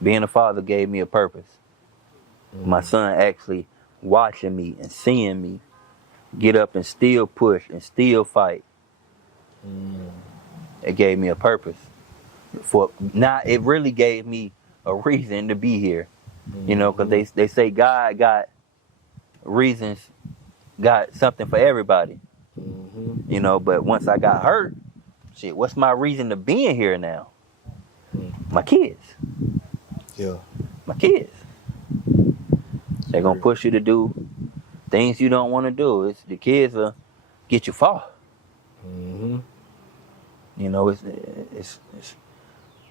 being a father gave me a purpose. My son actually watching me and seeing me get up and still push and still fight. It gave me a purpose. It really gave me a reason to be here. You know, because they say God got reasons, got something for everybody. You know, but once I got hurt, shit, what's my reason to being here now? My kids. Yeah. My kids. They're going to push you to do things you don't want to do. The kids will get you far. You know,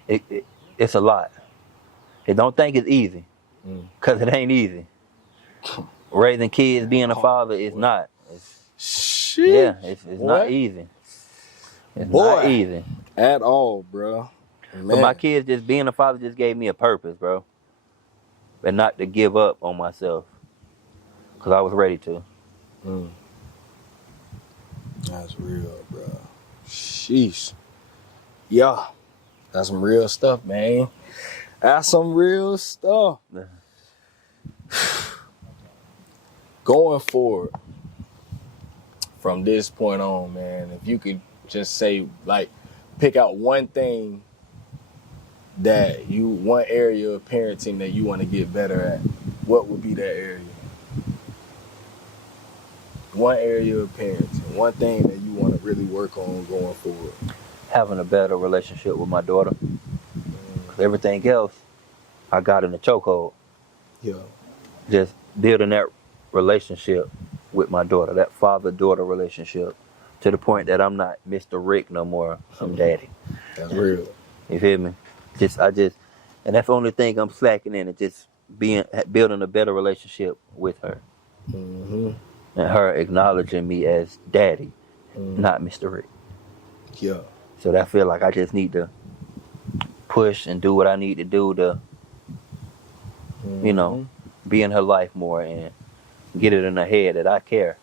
it's a lot. They don't think it's easy, because it ain't easy. Raising kids, being a father is not. It's not easy. It's not easy at all, bro. But my kids, just being a father, just gave me a purpose, bro, and not to give up on myself, because I was ready to. That's real, bro. Sheesh. Yeah, that's some real stuff, man. That's some real stuff. Going forward from this point on, man, if you could just say, like, pick out one thing one area of parenting that you want to get better at, what would be that area? One area of parenting, one thing that you want to really work on going forward. Having a better relationship with my daughter. 'Cause everything else, I got in the chokehold. Yeah. Just building that relationship with my daughter, that father-daughter relationship, to the point that I'm not Mr. Rick no more. I'm Daddy. That's real. You feel me? And that's the only thing I'm slacking in, is just building a better relationship with her. And her acknowledging me as Daddy, not Mr. Rick. Yeah. So I feel like I just need to push and do what I need to do to you know, be in her life more and get it in her head that I care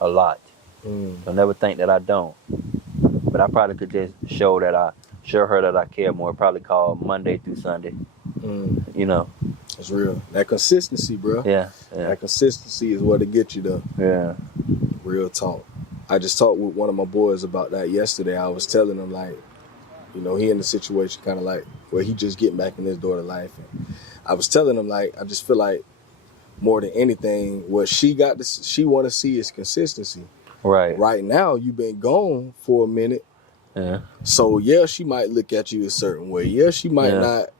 a lot. Don't never think that I don't. But I probably could just show her that I care more. Probably call Monday through Sunday. You know. It's real. That consistency, bro. Yeah. That consistency is what it gets you though. Yeah. Real talk. I just talked with one of my boys about that yesterday. I was telling him, like, you know, he in the situation kind of like where he just getting back in his daughter life. And I was telling him, like, I just feel like more than anything, what she want to see is consistency. Right. Right now, you've been gone for a minute. Yeah. So, yeah, she might look at you a certain way. Yeah, she might not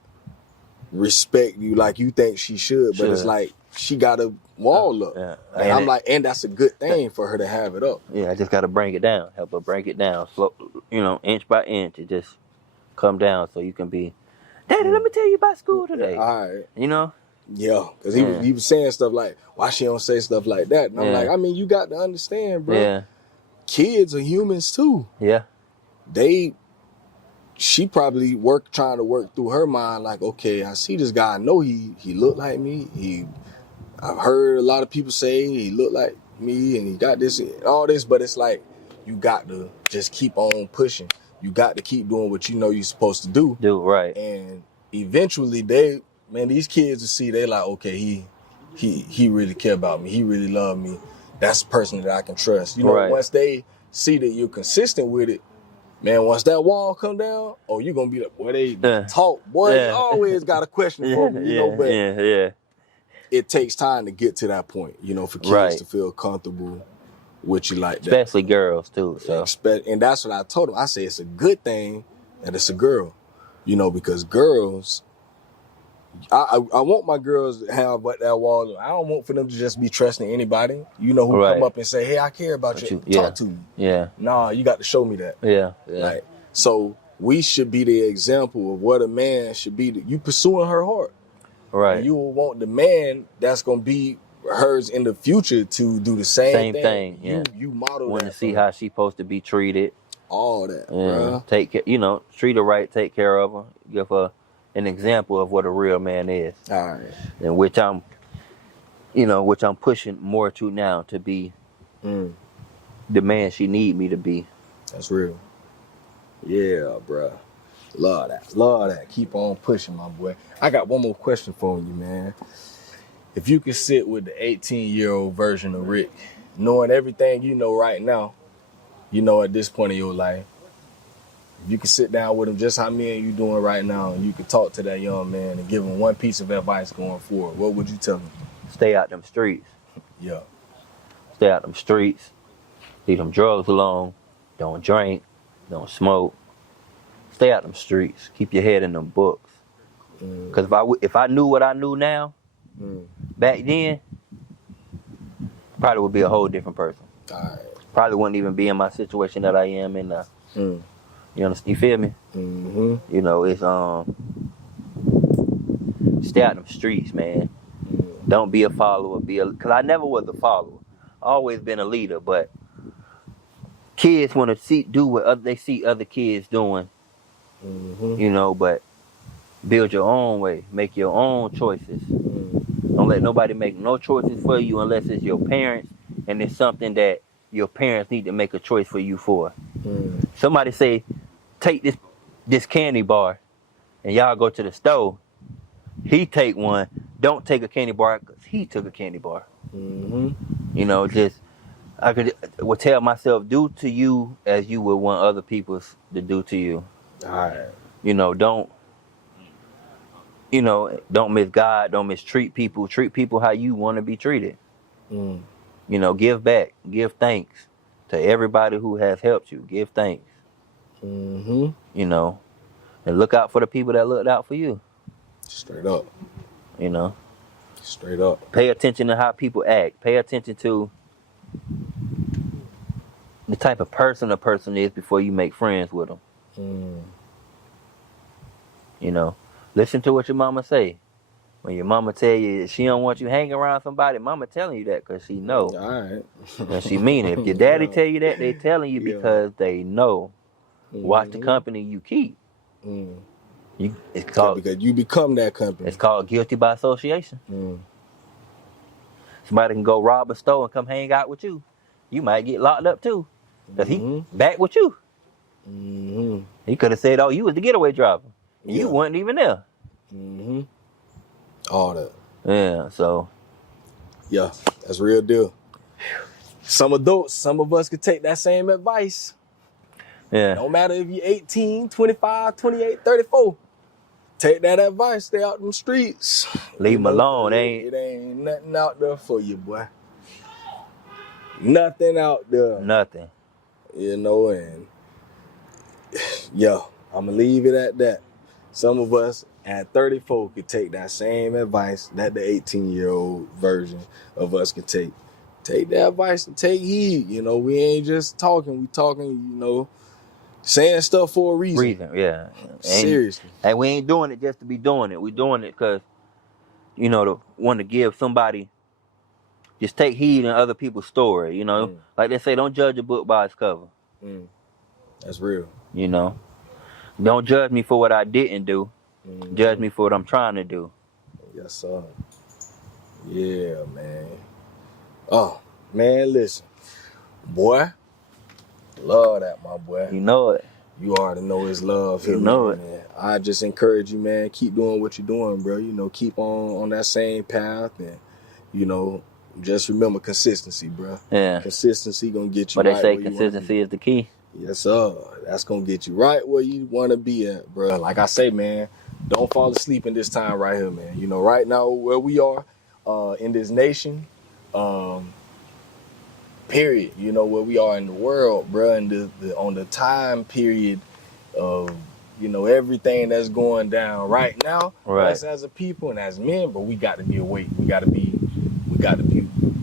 respect you like you think she should, but it's like she got a wall up. Yeah. And I'm like, and that's a good thing for her to have it up. Yeah, I just got to bring it down. Help her break it down. Slow, you know, inch by inch. It just come down so you can be, Daddy, let me tell you about school today. All right. You know? Yeah, because he was saying stuff like, why she don't say stuff like that? And I'm like, I mean, you got to understand, bro. Yeah. Kids are humans too. Yeah. She probably trying to work through her mind like, okay, I see this guy. I know he looked like me. I've heard a lot of people say he looked like me and he got this and all this, but it's like, you got to just keep on pushing. You got to keep doing what you know you're supposed to do. Right. And eventually these kids will see, they like, okay, he really care about me. He really love me. That's the person that I can trust. You know, once they see that you're consistent with it, man, once that wall come down, you're going to be like, boy, they talk. Boy, you always got a question for me, you know, but it takes time to get to that point, you know, for kids to feel comfortable with you like that. Especially girls, too. So. And that's what I told them. I say it's a good thing that it's a girl, you know, because girls, I want my girls to have that wall. I don't want for them to just be trusting anybody, you know, who come up and say, hey, I care about you. Talk to me. Yeah. Nah, you got to show me that. Yeah. Like, so we should be the example of what a man should be. You pursuing her heart. Right. And you will want the man that's going to be hers in the future to do the same thing. Yeah. You model want that. To see how she's supposed to be treated. All that, bro. Take care, you know, treat her right, take care of her, give her an example of what a real man is. All right. And which I'm pushing more to now to be the man she need me to be. That's real. Yeah, bro. Love that. Keep on pushing, my boy. I got one more question for you, man. If you could sit with the 18-year-old version of Rick, knowing everything you know right now, you know at this point in your life, if you could sit down with him just how me and you doing right now, and you could talk to that young man and give him one piece of advice going forward, what would you tell him? Stay out them streets. Yeah. Stay out them streets. Leave them drugs alone. Don't drink. Don't smoke. Stay out them streets. Keep your head in them books. Because if I knew what I knew now, back then, probably would be a whole different person. All right. Probably wouldn't even be in my situation that I am in now. You understand? You feel me? Mm-hmm. You know, it's stay out them streets, man. Don't be a follower. Because I never was a follower. Always been a leader, but kids want to do what they see other kids doing. You know, but build your own way. Make your own choices. Don't let nobody make no choices for you unless it's your parents and it's something that your parents need to make a choice for you for. Somebody say, take this candy bar and y'all go to the store. He take one. Don't take a candy bar because he took a candy bar. You know, I would tell myself, do to you as you would want other people to do to you. All right. You know, don't misguide, don't mistreat people. Treat people how you want to be treated. You know, give back, give thanks to everybody who has helped you. Give thanks. You know, and look out for the people that looked out for you. Straight up. You know. Straight up. Pay attention to how people act. Pay attention to the type of person a person is before you make friends with them. You know, listen to what your mama say. When your mama tell you she don't want you hanging around somebody, mama telling you that because she know. All right. And she mean it. If your daddy tell you that, they telling you because they know. Watch the company you keep. It's called because you become that company. It's called guilty by association. Somebody can go rob a store and come hang out with you. You might get locked up too, cause he back with you. He could have said, "Oh, you was the getaway driver, and you wasn't even there." All that. Yeah. So. Yeah, that's real deal. Some adults, some of us could take that same advice. Yeah. No matter if you're 18, 25, 28, 34. Take that advice. Stay out them streets. Leave them alone. It ain't nothing out there for you, boy. Nothing out there. Nothing. And yeah, I'm going to leave it at that. Some of us at 34 could take that same advice that the 18-year-old version of us could take. Take that advice and take heed. We ain't just talking. We talking, saying stuff for a reason. Yeah. Seriously. And we ain't doing it just to be doing it. We doing it because, to want to give somebody, just take heed in other people's story, Like they say, don't judge a book by its cover. That's real. Don't judge me for what I didn't do. Judge me for what I'm trying to do. Yes, sir. Yeah, man. Oh, man, listen. Boy, love that, my boy. You know it. You already know it's love here, You know man. It. I just encourage you, man, keep doing what you're doing, bro. Keep on that same path and, just remember consistency, bro. Yeah. Consistency gonna get you right. But they say consistency is the key. Yes, sir. That's gonna get you right where you want to be at, bro. Like I say, man, don't fall asleep in this time right here, man. Right now where we are in this nation, period. Where we are in the world, bro, and on the time period of everything that's going down right now. Right. Us as a people and as men, but we got to be awake. We got to be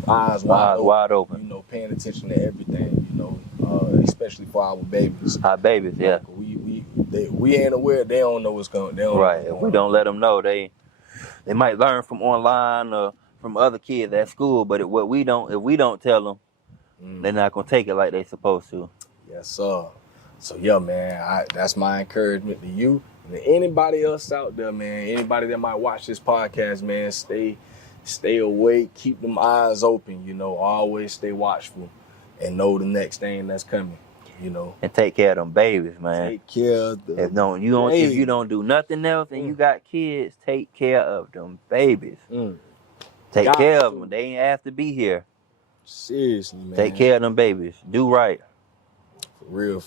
eyes wide open. Paying attention to everything. Especially for our babies. Our babies, yeah. We ain't aware. They don't know what's going. Right. If we don't let them know, they might learn from online or from other kids at school. But if we don't tell them, they're not gonna take it like they supposed to. Yes, sir. So yeah, man, that's my encouragement to you and to anybody else out there, man. Anybody that might watch this podcast, man, stay awake, keep them eyes open. Always stay watchful. And know the next thing that's coming, And take care of them babies, man. Take care of them. If you don't do nothing else and you got kids, take care of them babies. Take care of them. They ain't have to be here. Seriously, man. Take care of them babies. Do right. For real.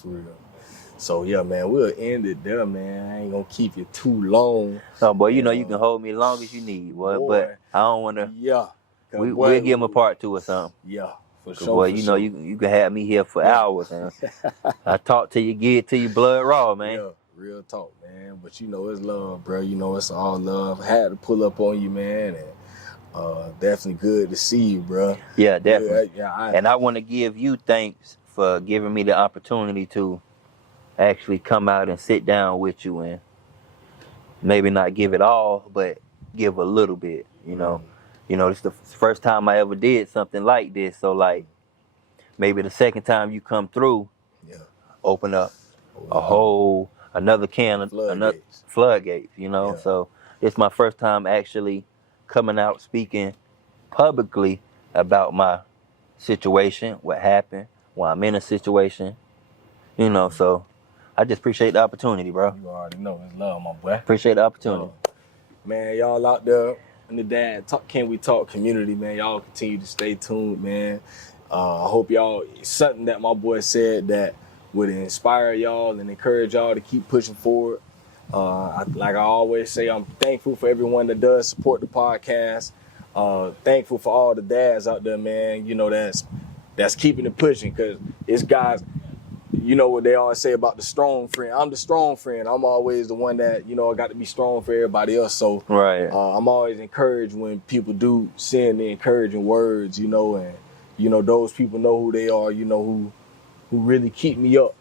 So yeah, man, we'll end it there, man. I ain't gonna keep you too long. No, boy, you can hold me as long as you need, boy. But I don't wanna. Yeah. We'll give them a part 2 or something. Yeah. For sure, boy, you can have me here for hours, man. I talk till you get to your blood raw, man. Yeah, real talk, man. But it's love, bro. It's all love. I had to pull up on you, man, and definitely good to see you, bro. Yeah, definitely. And I want to give you thanks for giving me the opportunity to actually come out and sit down with you and maybe not give it all, but give a little bit, This is the first time I ever did something like this. So, maybe the second time you come through, open up another can of floodgates, So, it's my first time actually coming out speaking publicly about my situation, what happened, why I'm in a situation, So, I just appreciate the opportunity, bro. You already know it's love, my boy. Appreciate the opportunity. Man, y'all out there. And the Dad Can We Talk community, man, y'all continue to stay tuned, man. I hope something that my boy said that would inspire y'all and encourage y'all to keep pushing forward. Like I always say, I'm thankful for everyone that does support the podcast. Thankful for all the dads out there, man, that's keeping it pushing, because it's guys. What they always say about the strong friend. I'm the strong friend. I'm always the one that, I got to be strong for everybody else. So right. I'm always encouraged when people do send the encouraging words, and, those people know who they are, who really keep me up,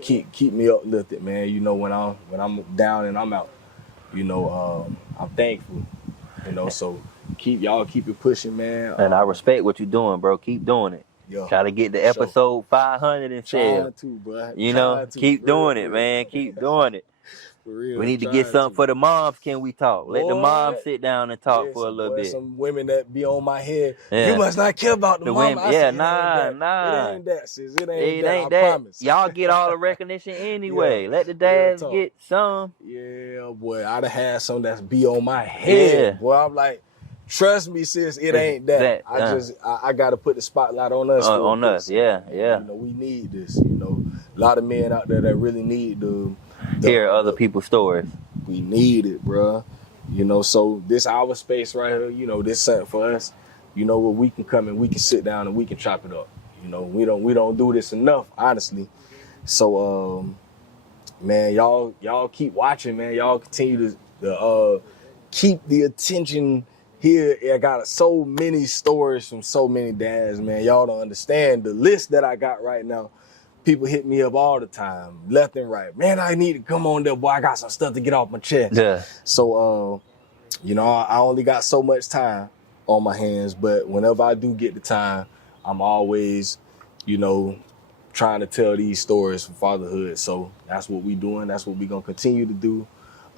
keep me uplifted, man. When I'm down and I'm out, I'm thankful, so keep it pushing, man. And I respect what you're doing, bro. Keep doing it. Yeah, try to get to episode 500 and share. Trying to, bro. Keep doing it, man. Keep doing it. For real. We need to get something for the moms. Can we talk? Let the moms sit down and talk for a little bit. Some women that be on my head. Yeah. You must not care about the mom. Women. Nah. It ain't that, sis. It ain't that. I promise. Y'all get all the recognition anyway. Let the dads get some. Yeah, boy. I'd have had some that be on my head. Boy, I'm like, trust me, sis. It ain't that. I got to put the spotlight on us. On us. Yeah. You know, we need this. You know, a lot of men out there that really need to hear other people's stories. We need it, bro. You know, so this our space right here, you know, this something for us, you know, where we can come and we can sit down and we can chop it up. You know, we don't do this enough, honestly. So man, y'all keep watching, man. Y'all continue to keep the attention here. I got so many stories from so many dads, man. Y'all don't understand the list that I got right now. People hit me up all the time, left and right. Man, I need to come on there, boy. I got some stuff to get off my chest. Yeah. So, you know, I only got so much time on my hands, but whenever I do get the time, I'm always, you know, trying to tell these stories from fatherhood. So that's what we doing. That's what we gonna continue to do.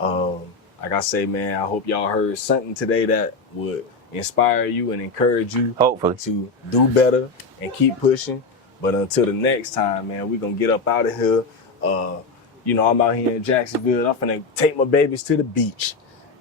Like I say, man, I hope y'all heard something today that would inspire you and encourage you, hopefully, to do better and keep pushing. But until the next time, man, we gonna get up out of here. You know, I'm out here in Jacksonville. I'm finna take my babies to the beach.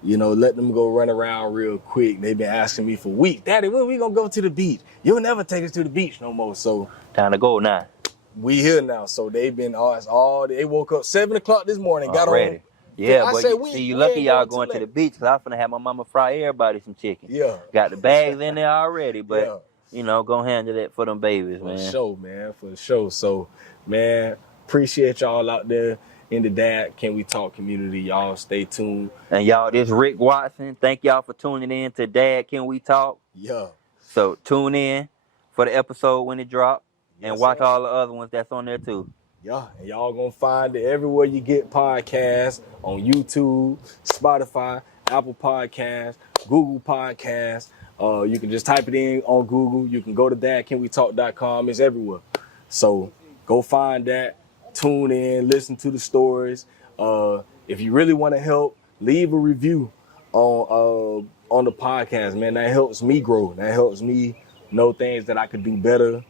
You know, let them go run around real quick. They've been asking me for weeks, Daddy, when we gonna go to the beach? You'll never take us to the beach no more. So time to go now. We here now. So they've been they woke up 7 o'clock this morning, got ready. on. Yeah, but you lucky y'all going to the beach, because I'm finna have my mama fry everybody some chicken. Yeah. Got the bags in there already, but you know, go handle that for them babies, man. For sure, man. For sure. So, man, appreciate y'all out there in the Dad Can We Talk community. Y'all stay tuned. And y'all, this Rick Watson. Thank y'all for tuning in to Dad Can We Talk. Yeah. So tune in for the episode when it drops, and watch all the other ones that's on there too. Yeah, and y'all gonna find it everywhere you get podcasts, on YouTube, Spotify, Apple Podcasts, Google Podcasts. You can just type it in on Google. You can go to dadcanwetalk.com. It's everywhere. So go find that, tune in, listen to the stories. If you really want to help, leave a review on the podcast, man. That helps me grow. That helps me know things that I could do better.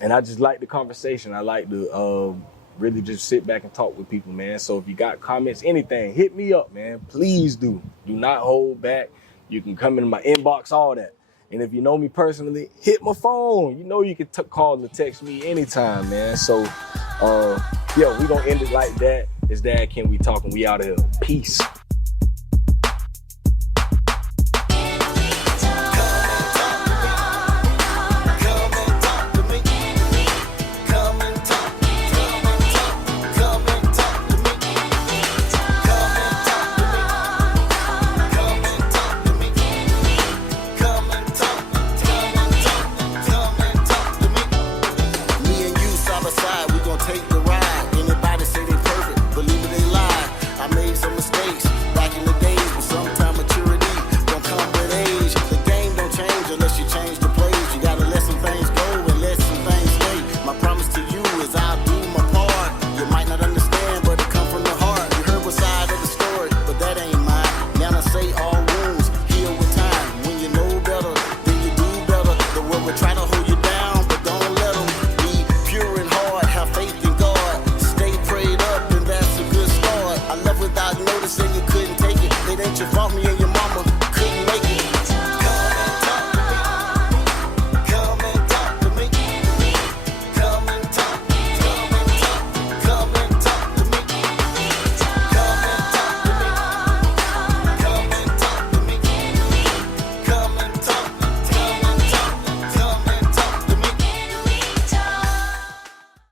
And I just like the conversation. I like to really just sit back and talk with people, man. So if you got comments, anything, hit me up, man. Please do. Do not hold back. You can come in my inbox, all that. And if you know me personally, hit my phone. You know you can call or text me anytime, man. So, we gonna end it like that. It's Dad Can We Talk, and we out of here. Peace.